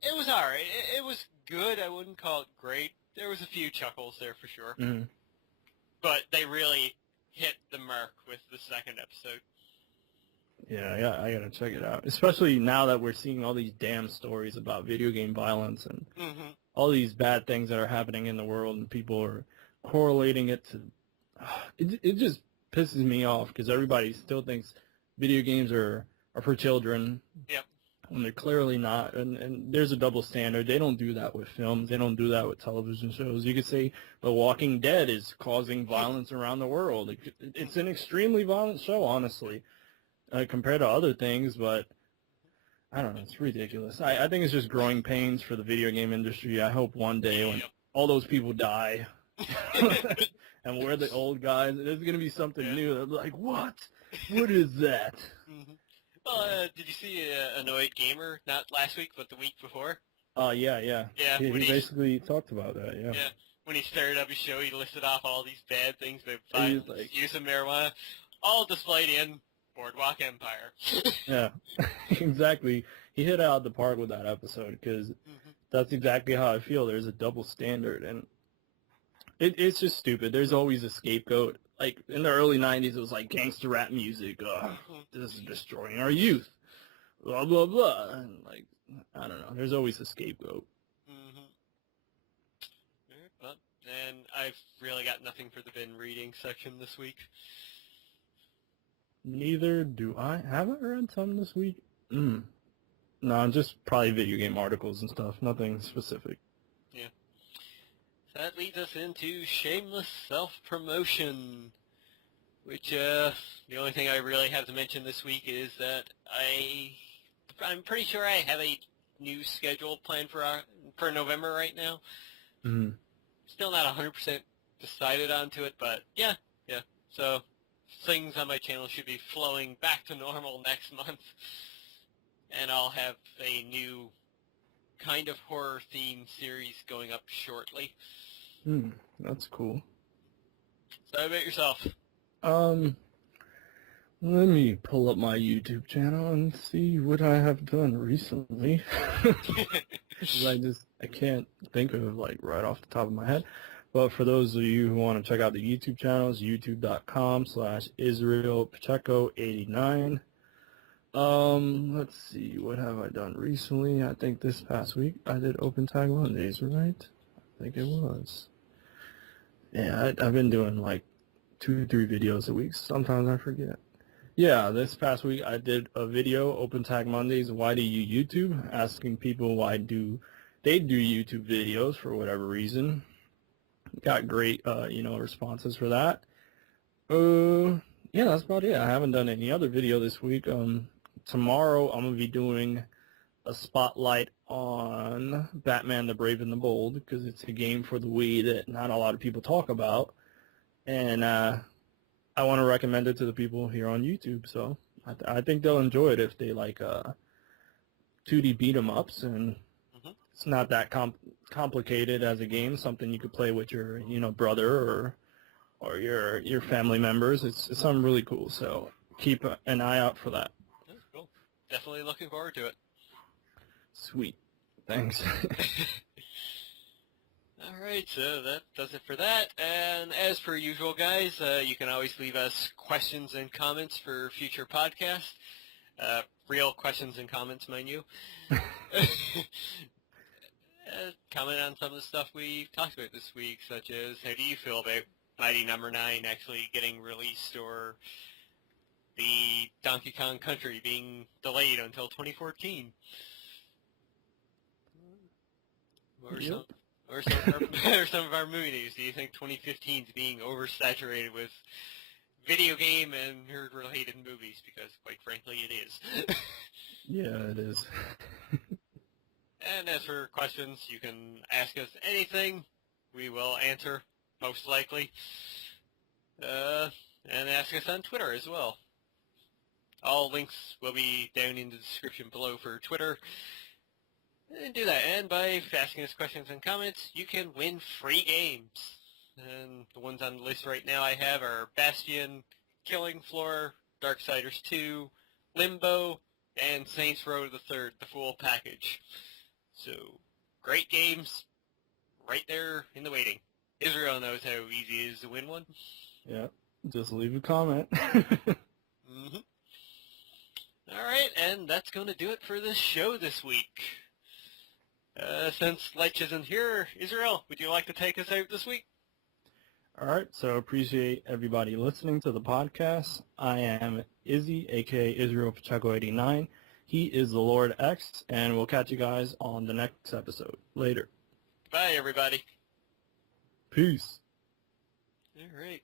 It was alright. It was good. I wouldn't call it great. There was a few chuckles there for sure. But they really hit the mark with the second episode. Yeah, I gotta check it out. Especially now that we're seeing all these damn stories about video game violence and all these bad things that are happening in the world, and people are correlating it to... It just pisses me off, because everybody still thinks video games are for children. Yep. When they're clearly not, and there's a double standard. They don't do that with films. They don't do that with television shows. You could say The Walking Dead is causing violence around the world. It's an extremely violent show, honestly, compared to other things, but I don't know. It's ridiculous. I think it's just growing pains for the video game industry. I hope one day when all those people die and we're the old guys, there's going to be something new. They're like, what? What is that? Well, did you see Annoyed Gamer, not last week, but the week before? Yeah. Yeah, He basically talked about that, yeah. Yeah, when he started up his show, he listed off all these bad things about violence, use of marijuana, all displayed in Boardwalk Empire. Yeah, exactly. He hit out the park with that episode, because that's exactly how I feel. There's a double standard, and it's just stupid. There's always a scapegoat. Like, in the early 90s, it was like gangster rap music. This is destroying our youth. Blah, blah, blah. And, like, I don't know. There's always a scapegoat. Well, and I've really got nothing for the bin reading section this week. Neither do I. Haven't read some this week. No, just probably video game articles and stuff. Nothing specific. Yeah. So that leads us into shameless self-promotion, which the only thing I really have to mention this week is that I'm pretty sure I have a new schedule planned for November right now. Still not 100% decided onto it, but yeah. So things on my channel should be flowing back to normal next month, and I'll have a new kind of horror-themed series going up shortly. That's cool. So how about yourself? Let me pull up my YouTube channel and see what I have done recently. 'Cause I can't think of like right off the top of my head. But for those of you who want to check out the YouTube channels, youtube.com/Israel Pacheco 89. Let's see, what have I done recently? I think this past week I did Open Tag Mondays, right? I think it was. Yeah, I've been doing like 2-3 videos a week. Sometimes I forget. Yeah, this past week I did a video, Open Tag Mondays, why do you YouTube? Asking people why do they do YouTube videos for whatever reason. Got great, responses for that. Yeah, that's about it. I haven't done any other video this week. Tomorrow I'm going to be doing a spotlight on Batman the Brave and the Bold because it's a game for the Wii that not a lot of people talk about. And I want to recommend it to the people here on YouTube. So I think they'll enjoy it if they like 2D beat 'em ups, and it's not that complicated as a game. Something you could play with your brother or your family members. It's something really cool. So keep an eye out for that. That's cool. Definitely looking forward to it. Sweet. Thanks. Alright, so that does it for that. And as per usual, guys, you can always leave us questions and comments for future podcasts. Real questions and comments, mind you. Comment on some of the stuff we talked about this week, such as how do you feel about Mighty No.9 actually getting released, or the Donkey Kong Country being delayed until 2014? Or some of our movie news. Do you think 2015 is being oversaturated with video game and nerd-related movies? Because, quite frankly, it is. Yeah, it is. And as for questions, you can ask us anything. We will answer, most likely. And ask us on Twitter as well. All links will be down in the description below for Twitter. And do that. And by asking us questions and comments, you can win free games. And the ones on the list right now I have are Bastion, Killing Floor, Darksiders 2, Limbo, and Saints Row the Third, the full package. So, great games, right there in the waiting. Israel knows how easy it is to win one. Yeah, just leave a comment. Alright, and that's going to do it for this show this week. Since Lech isn't here, Israel, would you like to take us out this week? All right, so appreciate everybody listening to the podcast. I am Izzy, a.k.a. Israel Pacheco 89. He is the Lord X, and we'll catch you guys on the next episode. Later. Bye, everybody. Peace. All right.